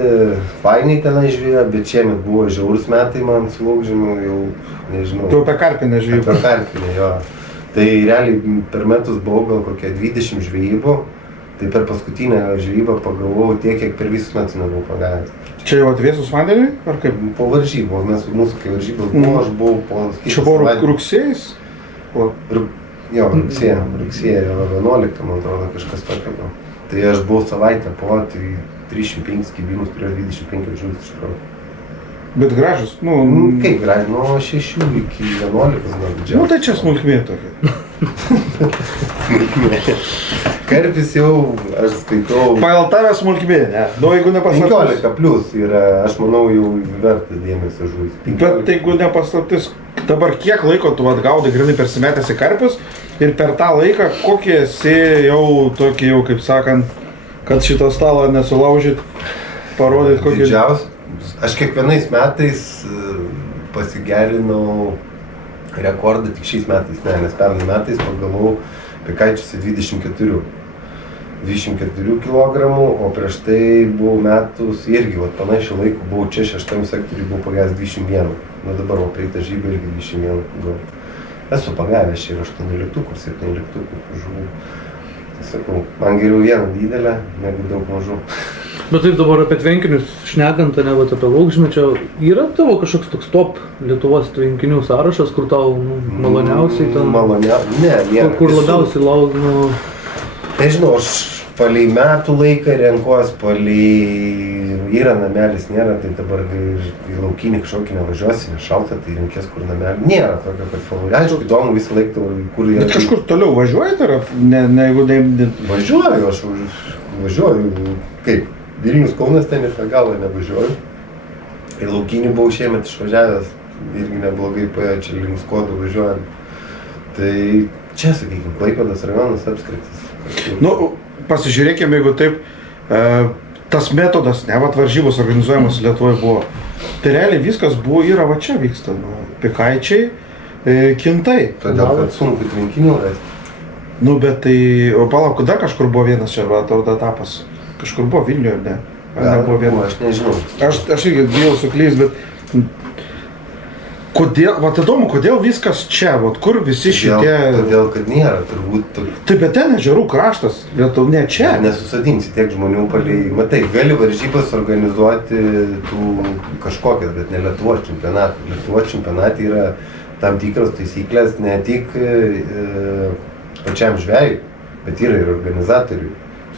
fainiai tenai žvėjo, bet šiemet buvo žiaurūs metai man su laukžemiu, jau nežinau. Tu apie karpinę žvejybą. Apie karpinę, jo. Tai realiai per metus buvau gal kokie 20 žvejybų, tai per paskutinę žvejybą pagavau tiek, kiek per visus metus nebuvau pagavęs. Čia jau atvėsus vandenį, ar kaip? Po varžybų, mūsų kai varžybos buvo, aš buvau po... Čia buvo rugsėjais? Jo, rugsėjo 11, man atrodo, kažkas tokio buvo. Tai aš buvau savaitę po, tai 305 kibinus turėjau 25 žuvis iš tikrųjų. Bet gražus, Kaip gražus, nuo 6 iki 11 gal didžiausia. Tai čia smulkmė tokia. Karpis jau, aš skaitau... Pagal tavę smulkmė, ne? Jeigu nepaslaptis. 15 plus yra, aš manau, jau vertas dėmesio žuvis. Bet jeigu nepaslaptis, dabar kiek laiko tu atgaudai grinai persimetęs į karpius ir per tą laiką kokie esi jau tokį, jau kaip sakant, kad šitą stalą nesulaužyt, parodyt kokį... Didžiausias. Aš kiekvienais metais pasigerinau rekordą, tik šiais metais, nes pernai metais pagavau pikaičiuose 24 kg, o prieš tai buvau metus irgi, panašių laikų buvau čia 6 sektoriui, buvau pagavęs 21. Nu dabar, o praeitą žybą irgi 21 gavau. Esu pagavęs čia ir 18 ir 17 žuvų. Tai sakau, man geriau vieną didelę, negu daug mažų. Bet taip dabar apie tvenkinius šnekant, ne, bet apie laukžemį, čia yra tavo kažkoks toks top Lietuvos tvenkinių sąrašas, kur tau maloniausiai ten... Ne, nėra. Kur labiausiai laukžemį... Nežinau, aš palei metų laiką renkuos, palei... Yra namelis, nėra, tai dabar į laukinį kažkokį nevažiuosi, nes šalta, tai renkės kur namelį. Nėra tokio, kad favoritė. Aišku, įdomu visą laiką, kur yra... Bet kažkur toliau važiuojate, ar jeigu ne... Važiuoju, aš važiuoju, kaip? Vilnius Kaunas ten ir tą galą nevažiuoju. Ir laukinį buvau šiemet išvažiavęs, irgi neblogai paėjo čia link Skuodo važiuojant. Tai čia, sakykime, Klaipėdos rajonas apskritis. Pasižiūrėkime, jeigu taip, tas metodas, ne, varžybos organizuojamas Lietuvoje buvo. Tai realiai viskas buvo, yra va čia vyksta, pikaičiai, kintai. Todėl, kad sunku tvenkinių rasti. Bet tai, o palauk, dar kažkur buvo vienas čia, tavo etapas. Kažkur buvo Vilniuje, ne? Aš nežinau. Aš irgi bijau suklys, bet... Kodėl, įdomu, kodėl viskas čia, kur visi šitie... Todėl, kad nėra, turbūt... Taip, bet ten ežerų kraštas, ne čia. Nesusadinsi tiek žmonių palei... Matai, gali varžybas organizuoti kažkokias, bet ne Lietuvos čempionatą. Lietuvos čempionatą yra tam tikros taisyklės ne tik pačiam žvejui, bet yra ir organizatoriui.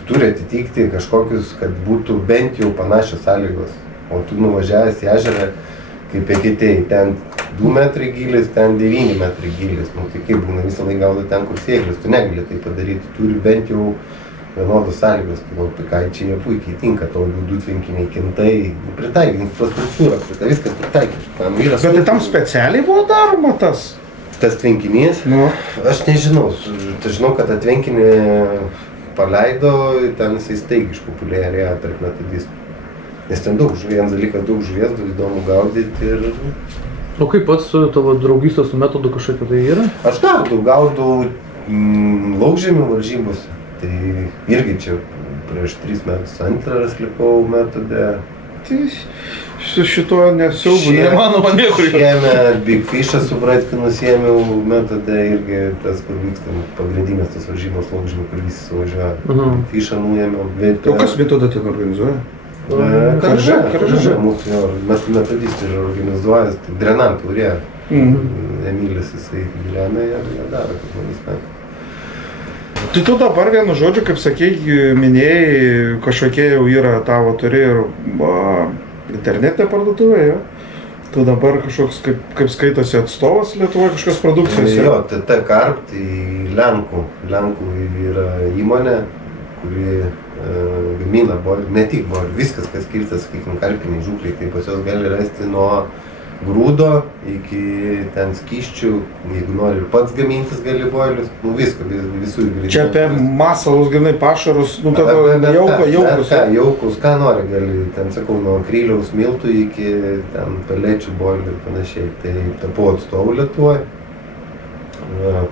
Turi atitikti kažkokius, kad būtų bent jau panašios sąlygos. O tu nuvažiavęs į ežerą, kaip eketėjai, ten 2 metrai gilis, ten 9 metrai gilis. Tai kaip būna, visą laiką gaudo ten, kur sėklis, tu negali tai padaryti. Turi bent jau vienodos sąlygos. Tai pikaičiai jie puikiai tinka, tavo liūdų tvenkiniai, kintai, pritaikyti infrastruktūrą, viskas pritaikyti. Bet tai tam specialiai buvo daroma tas? Tas tvenkinys? Aš nežinau. Žinau, kad tą tvenkinį paleido, ten jisai staigiai išpopuliarėjo tarp metodistų. Nes ten daug žuvies, vienas dalykas daug žuvies, daug įdomu gaudyti ir... O kaip pats tavo draugystė su metodu kažkokia tai yra? Aš gaudau laukžemių varžybose. Tai irgi čia prieš 3 metus antras likau metode. Tai su šituo nesiaubu, nemanoma niekur. Šiemet Big Fish'ą su Bratkiu nusiėmiau metodą irgi tas, kur vyksta pagrindinės tos varžybos laukžemių, kur visi suvažiuoja. Big Fish'ą nuėmiau. O kas metodą ten organizuoja? Karža. Mūsų metodistai yra organizuojas, tai Drenam taurė. Emilis jisai gyvena ir jie daro, kaip manis metai. Tai tu dabar vienu žodžiu, kaip sakei, minėjai, kažkokie jau yra tavo turi ir internetinė parduotuvė, jo? Tu dabar kažkoks, kaip skaitosi atstovas Lietuvoje kažkokios produkcijos? Jo, TT Karp, tai Lenkų yra įmonė, kuri gamina bolių, ne tik bolių, viskas, kas skirtas, sakykime, karpiniai žūkliai, tai pas jos gali rasti nuo grūdo iki ten skysčių, jeigu nori ir pats gamintis gali bolius, nu visko, visų gali. Čia apie masalus, grinai pašarus, nu tada jaukus. Jaukus, ką nori gali, ten sakau, nuo kryliaus miltų iki ten pelečių bolių ir panašiai. Tai tapau atstovų Lietuvoje.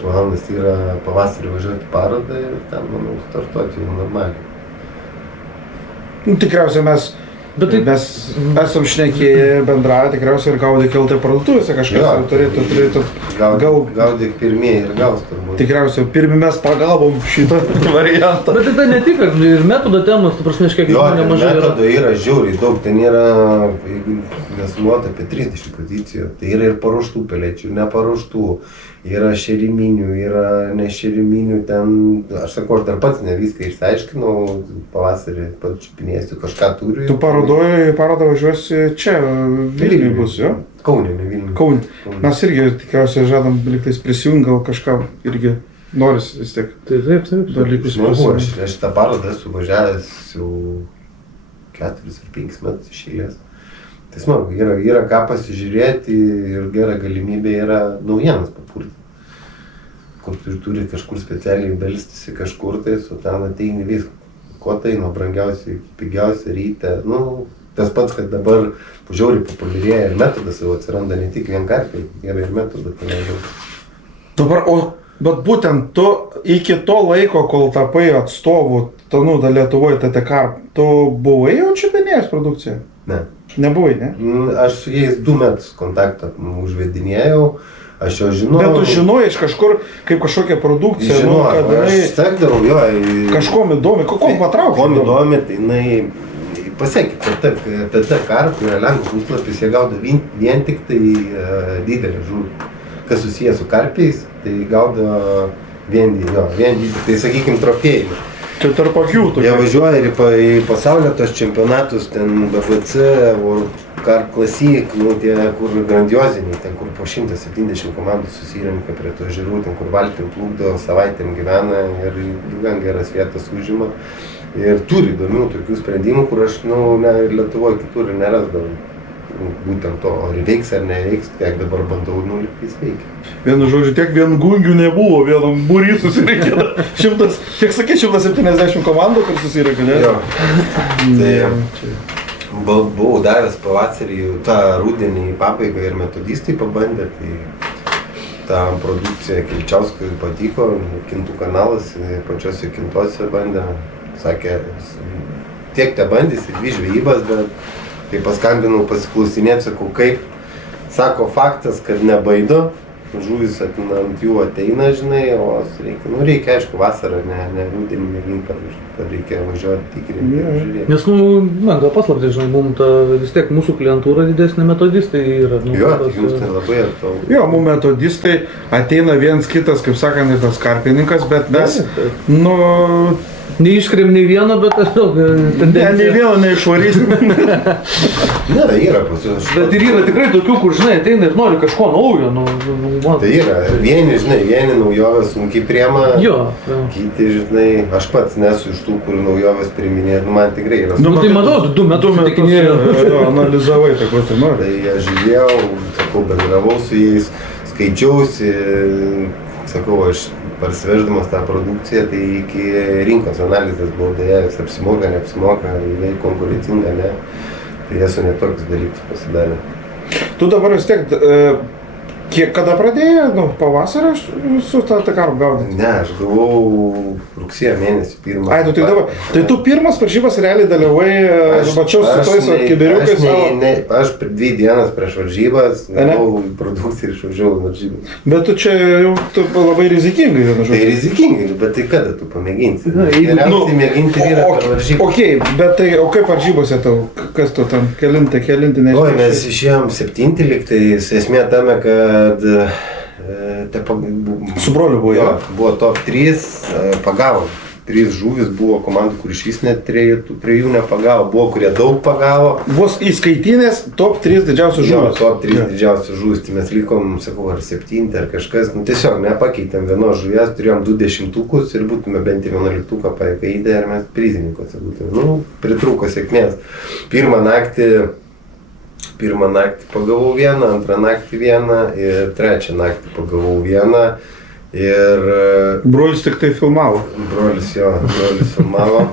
Planas yra pavasarį važiuoti parodą ir ten, manau, startuoti jau normaliai. Nu, tikriausiai mes esam šnekėję bendravę, tikriausiai ir Gaudyk LT parduotuvėse kažkas turėtų Gaudyk pirmieji ir gaus turbūt. Tikriausiai pirmi mes pagalbom šitą variantą. Bet tai ne tik, ir metodo temos, tu prasme, kiek nemažai yra. Metodo yra žiauriai daug, ten yra, jeigu nesunuota apie 30 pozicijų, tai yra ir paruoštų pelečių, neparuoštų. Yra šeriminių, yra nešeriminių, ten, aš sakau, aš dar pats ne viską išsiaiškinau, pavasarį pats čiupinėsiu, kažką turiu. Tu parodą važiuosi čia, Vilniui bus, jo? Kaune, ne Vilniui. Kaune. Mes irgi tikriausiai žadam liktais prisijungi, gal kažką irgi noris vis tiek. Taip. Dalykus smagu, aš šitą parodą esu važiavęs jau 4 ar 5 metus iš eilės. Tai smagu, yra ką pasižiūrėti ir gera galimybė yra naujienas papurti. Kur tu turi kažkur specialiai belstis į kažkur tai, su ten ateini viską. Ko tai nuo brangiausiai iki pigiausiai ryte. Nu, tas pats, kad dabar žiauriai populiarėja ir metodas jau atsiranda ne tik vien karpiai, yra ir metodas. Dabar, bet būtent tu iki to laiko, kol tapai atstovu Tanuda Lietuvoje TTK, tu buvai jau čiupinėjęs produkciją? Ne. Nebuvai, ne? Aš su jais 2 metus kontaktą užvedinėjau, aš jau žinojau. Bet tu žinojai iš kažkur, kaip kažkokia produkcija, žinojau, kad aš sekdavau jo. Kažkom įdomi, kokom patraukė? Kom įdomi, tai jinai pasakė, TT Karp yra Lenkų puslapis, jie gaudo vien tik tai didelę žuvį. Kas susijęs su karpiais, tai gaudo vien didelį, tai sakykime trofėjimą. Čia tarp akių tu. Jie važiuoja ir į pasaulio tos čempionatus, ten BFC, Karp Classic, nu tie kur grandioziniai, ten kur po 170 komandų susirenka prie tų ežerų, ten kur valtim plukdo, savaitėm gyvena ir gan geras vietas užima. Ir turi įdomių tokių sprendimų, kur aš Lietuvoje kitur nerasdavau. Būtent to, ar veiks ar neveiks, kiek dabar bandau, lygtais veikia. Vienu žodžiu, tiek vien gungių nebuvo, vienam būry susirinkė. Kiek sakė, 170 komandų, kur susirinkė, ne? Jo. Tai buvau davęs pavasarį, tą rudenį į pabaigą ir metodistai pabandė, tai ta produkcija Kilčiauskui patiko, Kintų kanalas, pačiose Kintose bandė, sakė, tiek te bandysi, 2 žvejybas, bet kai paskambinau pasiklausinėti, sakau, kaip, sako faktas, kad nebaido, žuvis ant jų ateina, žinai, o reikia, aišku, vasarą, ne rudenį mėginti, reikia važiuoti tikrinti ir žiūrėti. Nes, gal paslapti, žinai, mums vis tiek mūsų klientūra didesnė metodistai yra. Jo, tik jums tai labai aktualu. Jo, mums metodistai ateina viens kitas, kaip sakant, ir tas karpininkas, bet mes, Neiškrėm nei vieno, bet tiesiog tendencija. Ne vieno neišvarysim. Ne, yra pas jūs. Bet ir yra tikrai tokių, kur, žinai, ateina ir nori kažko naujo. Tai yra, vieni naujovės sunkiai priema, kiti, žinai, aš pats nesu iš tų, kur naujovės priminė, man tikrai yra. Tai matau, 2 metus sutikinėjau. Analizavai, tai ko tu nori. Tai aš žiūrėjau, sakau, bendravau su jais, skaičiausi, sakau, aš parsiveždamas tą produkciją, tai iki rinkos analizės buvau dėjęs, apsimoka, neapsimoka, jei konkurencinga, ne. Tai jie su netokius dalykus pasidarė. Tu dabar vis tiek, kada pradėjai, pavasario su tą Karp gaudyti? Ne, aš gavau rugsėjo mėnesį pirmą. Ai, tai dabar. Tai tu pirmas varžybas realiai dalyvai, mačiau su tais kibiriukais savo? Aš 2 dienas prieš varžybas gavau produkciją ir išvažiavau varžybas. Bet tu čia jau labai rizikingai, vienu žodžiu. Tai rizikingai, bet tai kada tu pamėginsi? Geriausiai mėginti yra per varžybas. Okei, bet tai, o kaip varžybose tau, kas tu tam, kelinti, nežinau? Oi, mes išėjom 7 lygtais, esmė tame, kad su broliu buvo, jo, buvo top 3, pagavom. 3 žuvis, buvo komandų, kur iš vis net 3 nepagavo, buvo, kurie daug pagavo. Vos įskaitinės top 3 didžiausios Jo, žuvys. top 3 didžiausios žuvis, tai mes likom, sakau, ar 7 ar kažkas, nu tiesiog nepakeitėm vienos žuvies, turėjom 2 10-tukus ir būtume bent 11-tuką paėdę ir mes prizininkose būtume. Nu, pritrūko sėkmės. Pirmą naktį pagavau vieną, antrą naktį vieną ir trečią naktį pagavau vieną. Ir Brolis tik tai filmavo. Brolis filmavo.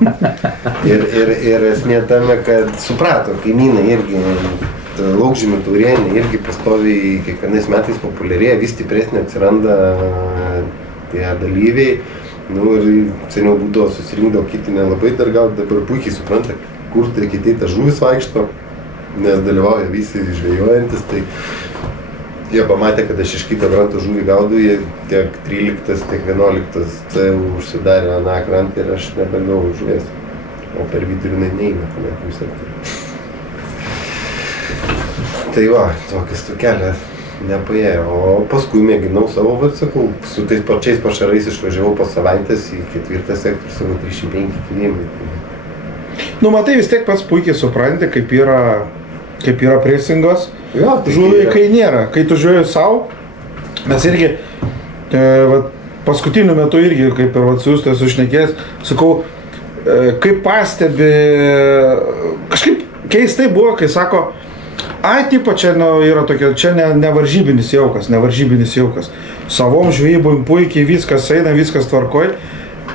Ir esmė tame, kad suprato, kaimynai irgi, laukžemių taurienė irgi pastoviai kiekvienais metais populiarėja, vis stipresnė atsiranda tie dalyviai. Nu, ir seniau būdavo susirinkdavo, kiti nelabai dar gal, dabar puikiai supranta, kur tai kiti tas žuvis vaikšto, nes dalyvauja visi žvejojantis. Tai jie pamatė, kad aš iš kito kranto žuvį gaudau, jie tiek 13, tiek 11 tai užsidarė aną krantą ir aš nebegavau žuvies. O per vidurį neįmė, tame pusė. Tai va, tokias tų kelią nepaėjo. O paskui mėginau savo, bet sakau, su tais pačiais pašarais išvažiavau po savaitės į 4 sektorių savo 305 kilimai. Nu, matai, vis tiek pats puikiai supranti, kaip yra presingas. Jo, tai Žuviai, kai nėra, kai tu žuoji savo, mes irgi, paskutiniu metu irgi, kaip ir su jūs tai sušnekėjęs, sakau, kaip pastebi, kažkaip keistai buvo, kai sako, tipo, čia yra tokia, čia nevaržybinis jaukas, savom žvejybom puikiai viskas eina, viskas tvarkoj,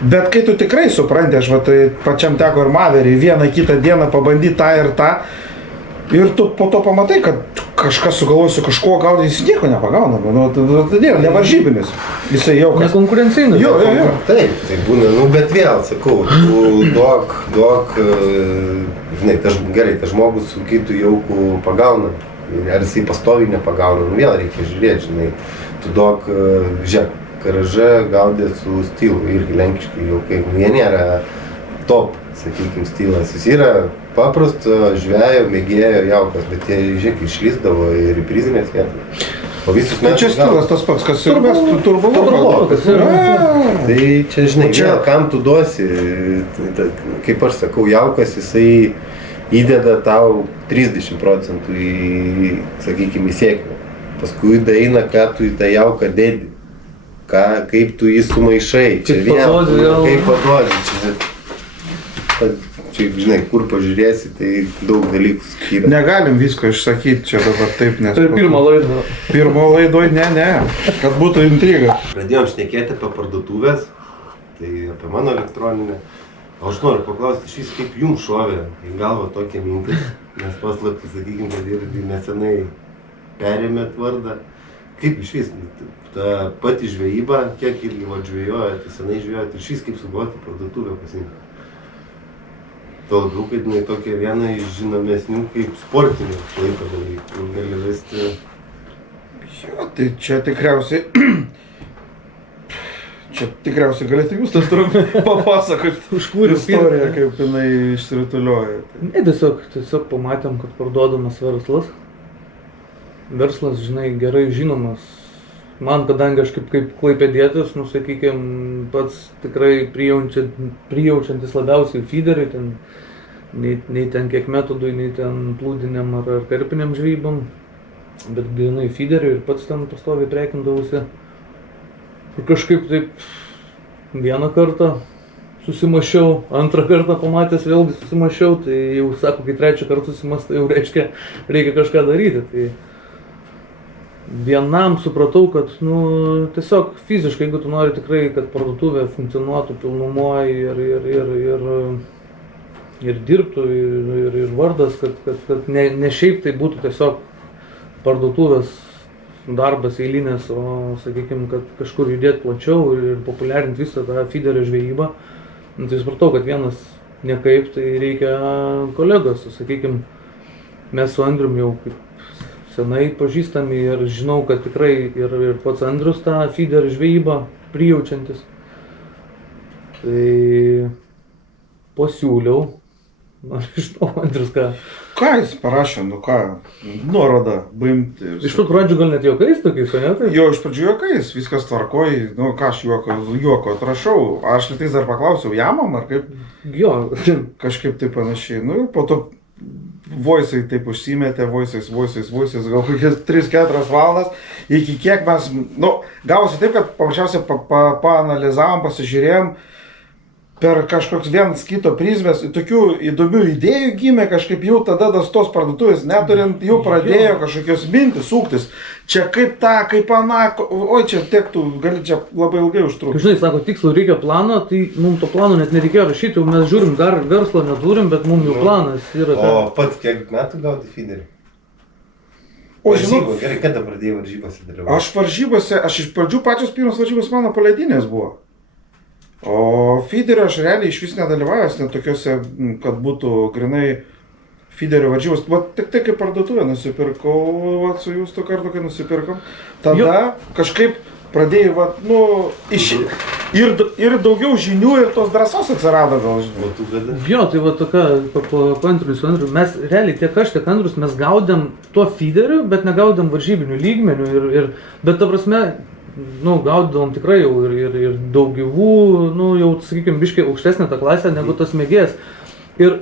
bet kai tu tikrai supranti, aš tai pačiam teko ir Maverį, vieną kitą dieną pabandyti tą ir tą, ir tu po to pamatai, kad kažkas sugalvosi kažko gaudai, jis nieko nepagauna, tai nėra nevaržybinis, jisai jaukas. Nekonkurencingas. Jo. Taip, tai būna, nu, bet vėl, sakau, tu duok, žinai, gerai, tas žmogus su kitu jauku pagauna, ar jisai pastoviai nepagauna, nu, vėl reikia žiūrėti, žinai, tu duok, žiūrėk, karažą gaudė su stilu, irgi lenkiškai jaukai, nu, jie nėra top, sakykime, stilas, jis yra paprasto žvejo, mėgėjo jaukas, bet jie, žiūrėk, išlįsdavo ir į prizinės vietas. O visus Tai čia stilas tas pats, kas ir mes Turbolokas. Tai čia, žinai, kam tu duosi, kaip aš sakau, jaukas jisai įdeda tau 30% į, sakykime, į sėkmę. Paskui daina, ką tu į tą jauką dedi, kaip tu jį sumaišai. Čia kaip paduodi. Čia, žinai, kur pažiūrėsi, tai daug dalykų skyda. Negalim visko išsakyti čia dabar taip, nes... Per pirmą laidą. Pirmo laidoj, ne, kad būtų intriga. Pradėjom šnekėti apie parduotuvės, tai apie mano elektroninę. O aš noriu paklausti, šis kaip jums šovė į galvą tokia mintis, nes paslapti, sakykime, kad ir nesenai perėmėt vardą. Kaip iš vis, ta pati žvejyba, kiek irgi žvejojat, senai žvejojat, ir šis kaip sugalvoti parduotuvę pasiimti. Tuo labiau, kad jinai tokia viena iš žinomesnių kaip sportinių Klaipėdoje, kur gali vesti. Jo, tai čia tikriausiai galėtų jūs tas trumpai papasakoti istoriją, kaip jinai išsirutulioja. Ne, tiesiog pamatėm, kad parduodamas verslas. Verslas, žinai, gerai žinomas. Man, kadangi aš kaip klaipėdietis, nu, sakykime, pats tikrai prijaučiantis labiausiai feederiui, nei ten kiek metodui, nei ten plūdiniam ar karpiniam žvejybam, bet grynai feederiui ir pats ten pastoviai prekindavausi. Ir kažkaip taip vieną kartą susimašiau, antrą kartą pamatęs vėlgi susimašiau, tai jau sako, kai trečią kartą susimastai, jau reiškia, reikia kažką daryti. Tai vienam supratau, kad, nu, tiesiog fiziškai, jeigu tu nori tikrai, kad parduotuvė funkcionuotų pilnumoje ir dirbtų, ir vardas, kad ne šiaip tai būtų tiesiog parduotuvės darbas eilinės, o, sakykime, kad kažkur judėti plačiau ir populiarinti visą tą feederio žvejybą. Tai supratau, kad vienas nekaip, tai reikia kolegos, sakykime, mes su Andrium jau kaip senai pažįstami ir žinau, kad tikrai ir pats Andrius tą feederio žvejybą prijaučiantis. Tai pasiūliau Nežinau, Andrius, ką. Ką jis parašė, nu ką, nuorodą, baimti. Iš tų pradžių gal net juokais tokiais, o ne? Tai? Jo, iš pradžių juokais, viskas tvarkoj, nu ką aš juoko atrašau, aš litais dar paklausiau jamam, ar kaip, Jo, kažkaip tai panašiai, nu ir po to voisai taip užsimetė, voisais, gal kokias 3-4 valandas, iki kiek mes, nu, gavosi taip, kad paprasčiausiai paanalizavom, pasižiūrėjom, per kažkoks vienas kito prizmės, tokių įdomių idėjų gimė, kažkaip jau tada tos parduotuvės neturint, jau pradėjo kažkokios mintis suktis. Čia kaip ta, kaip ana, oi čia tektų, gali čia labai ilgai užtrukti. žinai, sako, tikslų reikia plano, tai mums to plano net nereikėjo rašyti, jau mes žiūrim, dar verslo neturim, bet mums jau planas yra. O pats kiek metų gaudai feederį? O žinau, Gerai, kada pradėjai varžybose dalyvauti? aš varžybose, aš iš pradžių pačios pirmos varžybos mano paleidinės buvo. O feederio aš realiai iš vis nedalyvavęs, net tokiuose, kad būtų grinai feederio varžybos. Vat tik tai kaip parduotuvę nusipirkau, vat su jūs to kartu, kai nusipirkom. Tada kažkaip pradėjai, vat, nu, ir daugiau žinių ir tos drąsos atsirado gal, žinai. O tu kada? Jo, tai va tokia, paantrulis, mes realiai tiek aš, tiek Andrius, mes gaudėm tuo feederiu, bet negaudėm varžybinių lygmenių, bet ta prasme, nu, gaudydavom tikrai jau ir daug gyvų, nu, jau, sakykime, biškai aukštesnė ta klasė negu tas mėgėjas. Ir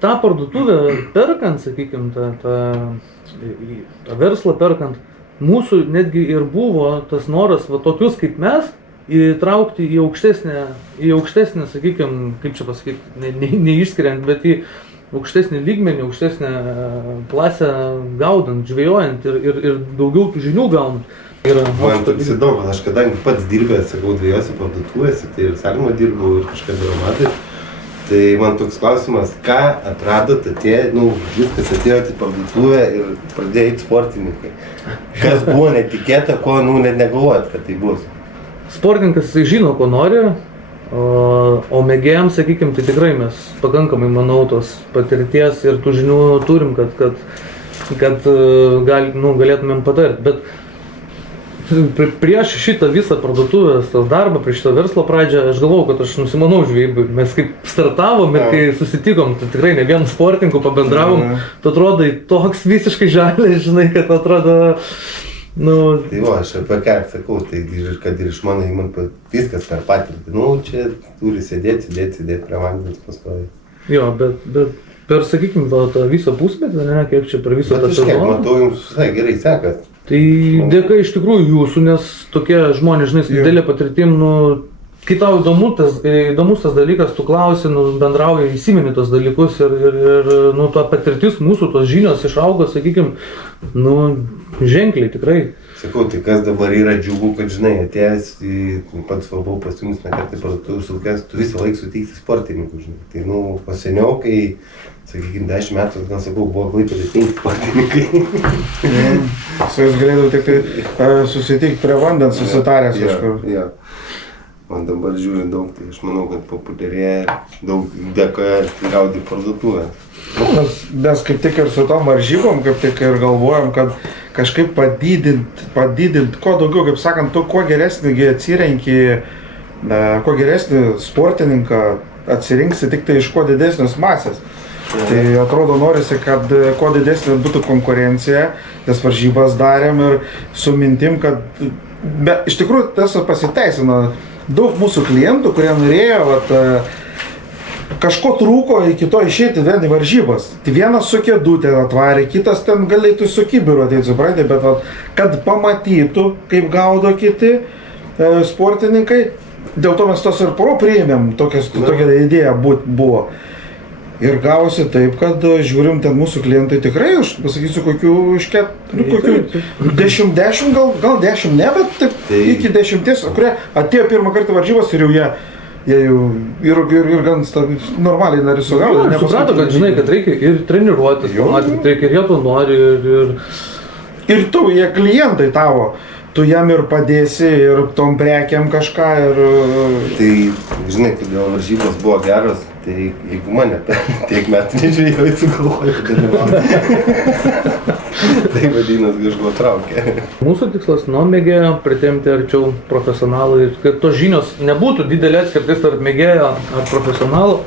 tą parduotuvę perkant, sakykime, tą verslą perkant, mūsų netgi ir buvo tas noras, va tokius kaip mes, įtraukti į aukštesnę, sakykime, kaip čia pasakyti, neišskiriant, bet į aukštesnį lygmenį, aukštesnę klasę gaudant, žvejojant ir daugiau tų žinių gaunant. Man toks įdomu, aš kadangi pats dirbęs, sakau, dviejose parduotuvėse, tai ir Salimo dirbau ir kažkada Romatai, tai man toks klausimas, ką atradot atėję, nu, viskas atėjote į parduotuvę ir pradėjo eiti sportininkai. Kas buvo netikėta, ko, nu, net negalvojat, kad tai bus. Sportininkas, jisai žino, ko nori, o mėgėjams, sakykime, tai tikrai mes pakankamai, manau, tos patirties ir tų žinių turim, kad galėtumėm patarti. Bet prieš šitą visą parduotuvės darbą, prieš šitą verslo pradžią, aš galvojau, kad aš nusimanau žvejybai. Mes kaip startavom ir kai susitikom, tai tikrai ne vienu sportininku pabendravom, tu atrodai toks visiškai žalias, žinai, kad atrodo, nu... Tai va, aš apie ką sakau, tai kad ir iš mano įman viskas per patirtį. Nu, čia turi sėdėti prie vandens pastoviai. Jo, bet per, sakykime, tą visą pusmetį, ne, kiek čia per visą tą sezoną. Bet aš kiek matau, jums visai gerai sekas. Tai dėka iš tikrųjų jūsų, nes tokie žmonės, žinai, su didelė patirtim, nu, kai tau įdomus tas dalykas, tu klausi, nu, bendrauji, įsimeni tos dalykus ir nu, ta patirtis mūsų, tos žinios išaugo, sakykime, nu, ženkliai tikrai. Sakau, tai kas dabar yra džiugu, kad, žinai, atėjęs į pats svarbu pas jums nekartai parduotuvės sulkės, tu visą laiką suteiksi sportininkų, žinai. Tai, nu, o seniau, kai, sakykime, 10 metų, gal sakau, buvo Klaipėdoj 5 sportininkai. Su jais galėdavau tik tai susitikti prie vandens, susitaręs kažkur. Jo. Man dabar žiūri daug, tai aš manau, kad populiarėja daug dėka gaudy parduotuvę. Mes kaip tik ir su tom varžybom, kaip tik ir galvojam, kad kažkaip padidint, kuo daugiau, kaip sakant, tu kuo geresnį atsirenki, kuo geresnį sportininką atsirinksi tik tai iš kuo didesnės masės. Tai atrodo norisi, kad kuo didesnė būtų konkurencija, nes varžybas darėm ir su mintim, kad iš tikrųjų tas pasiteisino. Daug mūsų klientų, kurie norėjo, kažko trūko iki to išeiti vien į varžybas. Tai vienas su kėdutė atvarė, kitas ten galėtų su kibiru ateiti, suprantate, bet kad pamatytų, kaip gaudo kiti sportininkai, dėl to mes tos ir priėmėm, tokia idėja buvo. Ir gavosi taip, kad žiūrim, ten mūsų klientai tikrai, aš pasakysiu, kokių 10, gal 10, ne, bet taip iki 10, kurie atėjo pirmą kartą varžybos ir jie jau ir gan normaliai nori sugaudyti. Suprato, kad žinai, kad reikia ir treniruotis, pamatyti, reikia ir jie to nori. Ir tu, jie klientai tavo. Tu jam ir padėsi, ir tom prekiam kažką, ir... Tai, žinai, kodėl varžybos buvo geros, tai jeigu mane tiek metų nežvėjau, sugalvoju, kad dalyvauju. Tai vadinas, kažko traukia. Mūsų tikslas nuo mėgėjo pritempti arčiau profesionalų ir kad tos žinios nebūtų didelė atskirtis tarp mėgėjo ar profesionalų,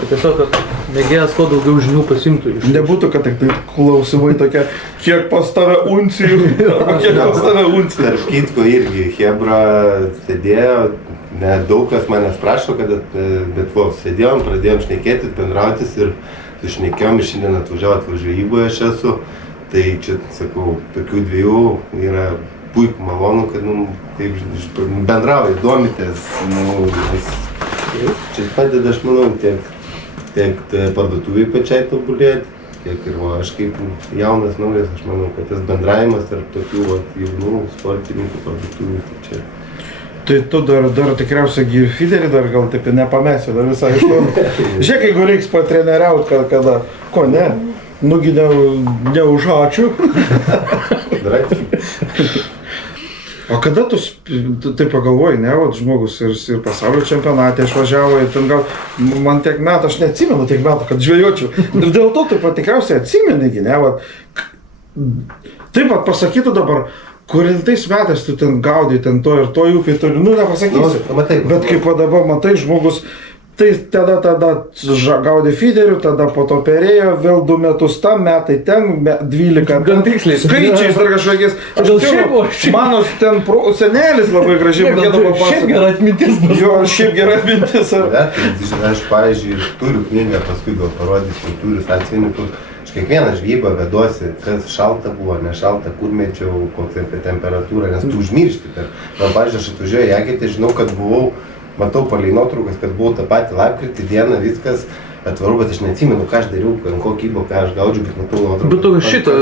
bet tiesiog, kad mėgėjas kuo daugiau žinių pasimtų iš. Nebūtų, kad tik tai klausimai tokie, kiek pas tave uncijų, arba kiek pas tave uncijų. Tarp kitko irgi Hebra sėdėjo, daug kas manęs prašo, bet sėdėjom, pradėjom šnekėtis, bendrautis ir šnekėjom ir šiandien atvažiavo žvejyboje aš esu. Tai čia, sakau, tokių dviejų yra puiku malonu, kad taip bendrauja, domitės. Čia padeda, aš manau, tiek parduotuviai pačiai tobulėti, tiek ir aš kaip jaunas naujas, aš manau, kad tas bendravimas tarp tokių jaunų sportininkų parduotuvių, tai čia. Tai tu dar tikriausiai ir feederį dar gal taip nepamesi, dar visai iš to. Žiūrėk, jeigu reiks patreneriauti, kada, ko ne, nugi ne už ačiū. O kada tu taip pagalvoji, ne, žmogus ir pasaulio čempionate išvažiavo, ir ten gal, man tiek metų, aš neatsimenu tiek metų, kad žvejočiau. Dėl to tu tikriausiai atsimeni, ne, taip pat pasakytų dabar, kurintais metais tu ten gaudai, ten to ir to upėj toli, nepasakysi. Bet kaip dabar matai, žmogus, tai tada gaudė feederių, tada po to perėjo, vėl 2 metus tam, metai ten, 12. Gan tiksliai. Skaičiais dar kažkokiais. Mano ten senelis labai gražiai mokėdavo pasakoti. Šiaip gera atmintis. Jo, šiaip gera atmintis. Aš, pavyzdžiui, turiu knygą, paskui gal parodysiu, turiu sąsiuvinių. Aš kiekvieną žvejybą veduosi, kas šalta buvo, nešalta, kur mečiau, kokia temperatūra, nes tu užmiršti. Man, pavyzdžiui, aš atvažiuoju į Eketę, žinau, kad buvau, matau palei nuotraukas, kad buvau tą patį lapkritį dieną, viskas atvaru, bet aš neatsimenu, ką aš dariau, ant ko kybo, ką aš gaudžiu, bet matau nuotraukas. Bet tu šitą,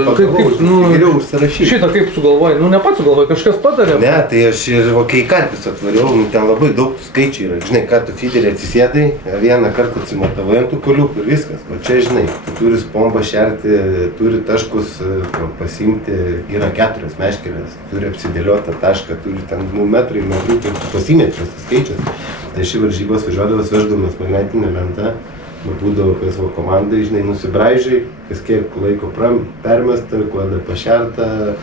geriau užsirašyti. Šitą kaip sugalvoji, ne pats sugalvoji, kažkas patarė. Ne, tai aš ir kai karpis atvariau, ten labai daug skaičių yra. Žinai, ką tu feederį atsisėdai, vieną kartą atsimatavai ant tų koliukų ir viskas. O čia, žinai, tu turi spombą šerti, turi taškus pasimti, yra 4 meškerės, turi apsidėliotą tašką, turi ten metrai, ir tu pasimėt tas skaičius. Tai ši varžybos važiuodavas veždamas magnetinę lentą. Būdavo, kas komandai, žinai, nusibraižai, kas kiek laiko permesta, kuoda pašerta,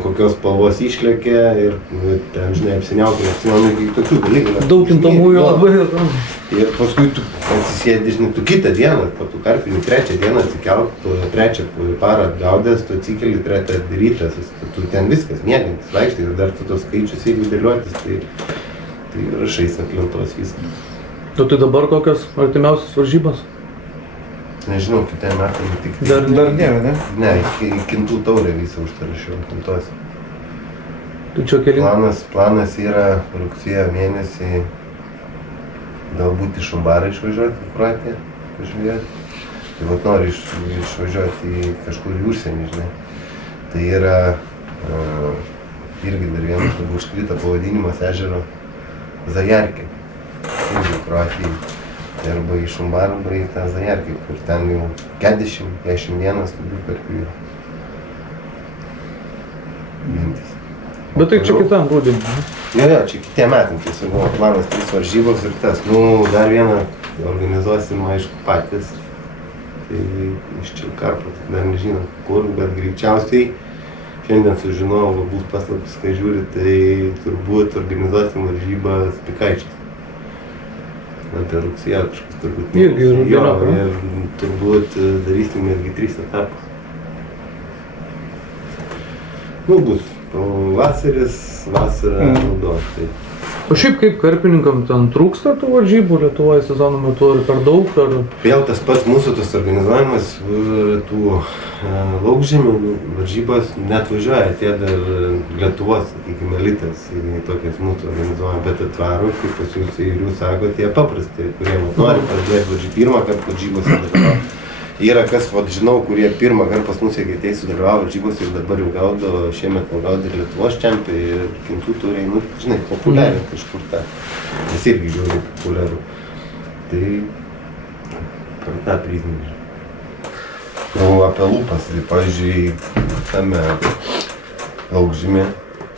kokios spalvos išlėkė ir ten, žinai, apsiniaukia, iki tokių dalykų. Daug kintamųjų labai. Ir paskui tu atsisėdi, žinai, tu kitą dieną, po tų karpinių, 3 dieną atsikelt, 3 parą gaudęs, tu atsikeli 3 rytas, tu ten viskas, mėgantis, vaikštai ir dar tu tos skaičius, jeigu dėliotis, tai rašais ant lentos viską. Tu tai dabar kokios artimiausias varžybos? Nežinau, kitai metai tik. Dar nėra, ne? Ne, Kintų taurę visą užtarašiau Kintos. Tu čia keli? Planas yra rugsėjo mėnesį galbūt į Šumbarą išvažiuoti, į Kroatiją pažvėjoti. Tai vat noriu išvažiuoti kažkur į užsienį, žinai. Tai yra irgi dar vienas užkrito pavadinimas ežero Zajarkė. Irgi Kroatijai. Arba į Šumbarą, arba į tą Zajarkį, kur ten jau 40 dienas turbūt karpių yra. Mintis. Bet tai čia kitam rudenį. Jo, čia kitiem metam, tiesiog buvo planas 3 varžybos ir tas. Dar vieną organizuosim, aišku, patys. Tai iš čia karpo, dar nežinom kur, bet greičiausiai šiandien sužinojau, bus paslaptis, kai žiūri, tai turbūt organizuosim varžybas Pikaičiais. Apie rugsėjo kažkas turbūt. Irgi rudenio. Ir turbūt darysim irgi 3 etapus. Bus pavasaris, vasara, ruduo. O šiaip kaip karpininkam ten trūksta tų varžybų Lietuvoje sezono metu, ar per daug, ar... Vėl tas pats mūsų tas organizavimas, tų laukžemių varžybos neatvažiuoja tie dar Lietuvos, sakykime, elitas į tokias mūsų organizuojam, bet atvaro, kaip pas jūs ir jūs sakote, tie paprastai, kurie nori pradėti varžybą, pirmą kartą varžybose dalyvauti. Yra kas, žinau, kurie pirmą kartą pas mus Eketėj sudalyvavo varžybos ir dabar jau gaudo, šiemet gaudo ir Lietuvos čempionai ir Kintų tauriai, žinai, populiariai kažkur tą. Nes irgi žiūri populiarų. Tai per tą prizmę. Apie lūpas, tai pavyzdžiui, tame laukžemė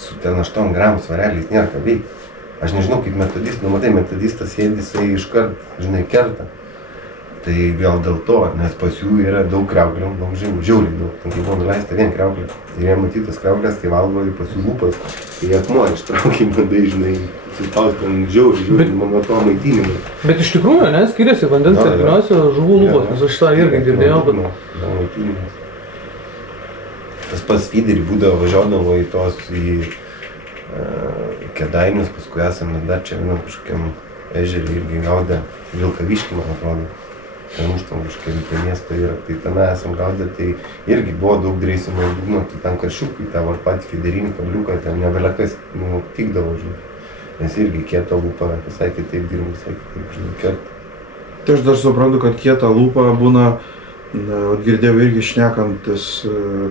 su ten 8 gramų svareliais nėra ką veikti. Aš nežinau kaip metodistas, matai, metodistas sėdi, jisai iškart, žinai, kerta. Tai gal dėl to, nes pas jų yra daug kriauklių, daug žiauriai daug. Ten kai buvo nuleista vien kriauklė. Ir jie matytas kriauklės, kai valgo į pas jų lūpas, kai jie akmuo ištraukia, bandai, žinai, suspaust ten žiauriai, mano to maitinimui. Bet iš tikrųjų, ne, skiriasi vandens telkiniuose žuvų lūpos, nes aš tą irgi girdėjau, kad... Maitinimas. Tas pats feederį būdavo, važiuodavo į tos, į Kėdainius, paskui esame dar čia vienam kažkokiam ežerį irgi gaudę Vilkaviškį, man atrodo. Ten užtam kažkaip prie miesto yra, tai ten esam gaudę, tai irgi buvo daug dreisimo ir dugno, tai ten karšiukai, tą patį fiderinį kabliuką, ten nebelekas, tikdavo, žinai. Nes irgi kietą lūpą visai kitaip dirba, visai kitaip, žinai, kerta. Tai aš dar suprantu, kad kietą lūpą būna, girdėjau irgi šnekantis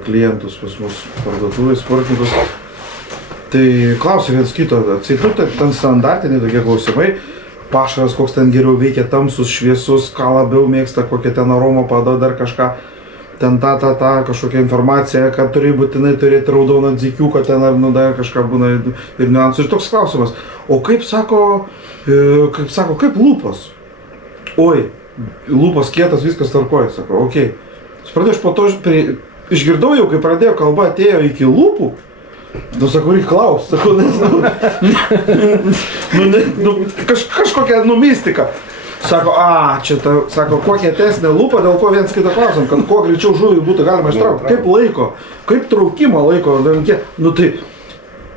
klientus pas mus parduotuvės, sportininkus. Tai klausia vienas kito, atsiprašau, tai ten standartiniai tokie klausimai, pašaras koks ten geriau veikia, tamsus, šviesus, ką labiau mėgsta, kokią ten aromą padeda, dar kažką, ten kažkokia informacija, kad turi būtinai turėti raudoną dzikiuką, ten ar dar kažką būna ir niuansų. Ir toks klausimas, o kaip sako, kaip lūpos? Oi, lūpos kietas, viskas tvarkoja, sako, okei. Supratau, aš po to išgirdau jau, kai pradėjo kalba, atėjo iki lūpų. Nu, sako, reikia klaust, sako, kažkokia mistika. Sako, čia ta, sako, kuo kietesnė lūpa, dėl ko viens kitą klausom, kad kuo greičiau žuvį būtų galima ištraukti. Kaip laiko, kaip traukimo laiko, nu tai,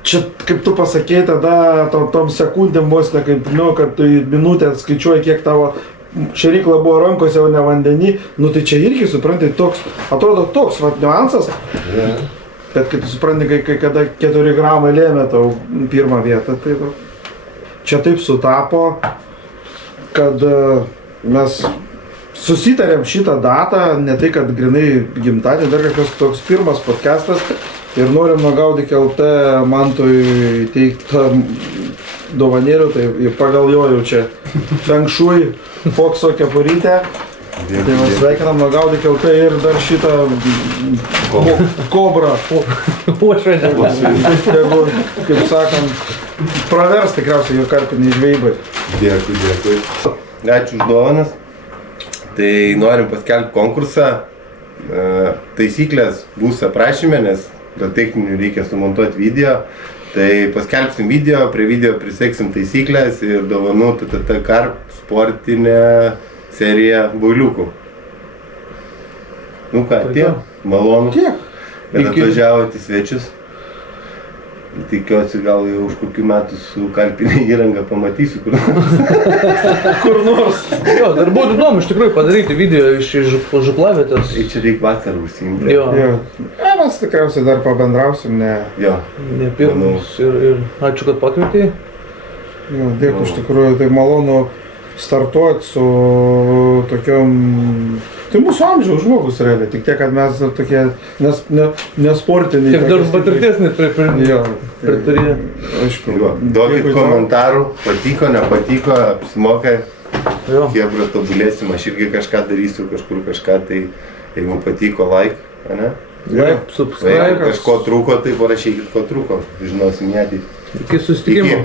čia kaip tu pasakei tada, tom sekundėm vos ne kaip, kad tu minutę skaičiuoji, kiek tavo šerykla buvo rankose, o ne vandenį, nu tai čia irgi, supranti, toks, atrodo toks niuansas. Bet kai tu supranti, kada 4 gramai lėmė tau pirmą vietą, tai čia taip sutapo, kad mes susitarėm šitą datą, ne tai, kad grinai gimtadienį, dar kažkas toks pirmas podcastas ir norim nuo Gaudyk LT Mantui teikti dovanėlių, tai pagal jo jau čia Feng Shui, Fokso kepurytę. Tai mes sveikinam nuo Gaudyk LT ir dar šitą kobrą. Kaip sakant, pravers tikriausiai jo karpiniai žvejybai. Dėkui. Ačiū už dovanas. Tai norim paskelbti konkursą. Taisyklės bus aprašyme, nes dėl techninių reikia sumontuoti video. Tai paskelbsim video, prie video priseksim taisyklės ir dovanų TTT Karp sportinę seriją bauliukų. Nu ką, tiek, malonu, kad atvažiavote į svečius. Tikiuosi, gal jau už kokių metų su karpinė įranga pamatysiu kur nors. Jo, dar būtų įdomu iš tikrųjų padaryti video iš žuklavietės. Čia reikia vasarą užsiimti. Jo. Mes tikriausiai dar pabendrausim, ne... Jo. Ne pirmus ir ačiū, kad pakvietei. Jo, dėkui, iš tikrųjų, tai malonu startuoti su tokiom... Tai mūsų amžiaus žmogus realiai, tik tiek, kad mes tokie nesportiniai. Tiek dar patirties priturėjo. Aišku. Duokit komentarų, patiko, nepatiko, apsimoka. Hebra, tobulėsim, aš irgi kažką darysiu, kažkur kažką, tai jeigu patiko, like, ne? Subscribe. Kažko trūko, tai parašykit, ko trūko, žinosim į ateitį. Iki susitikimo.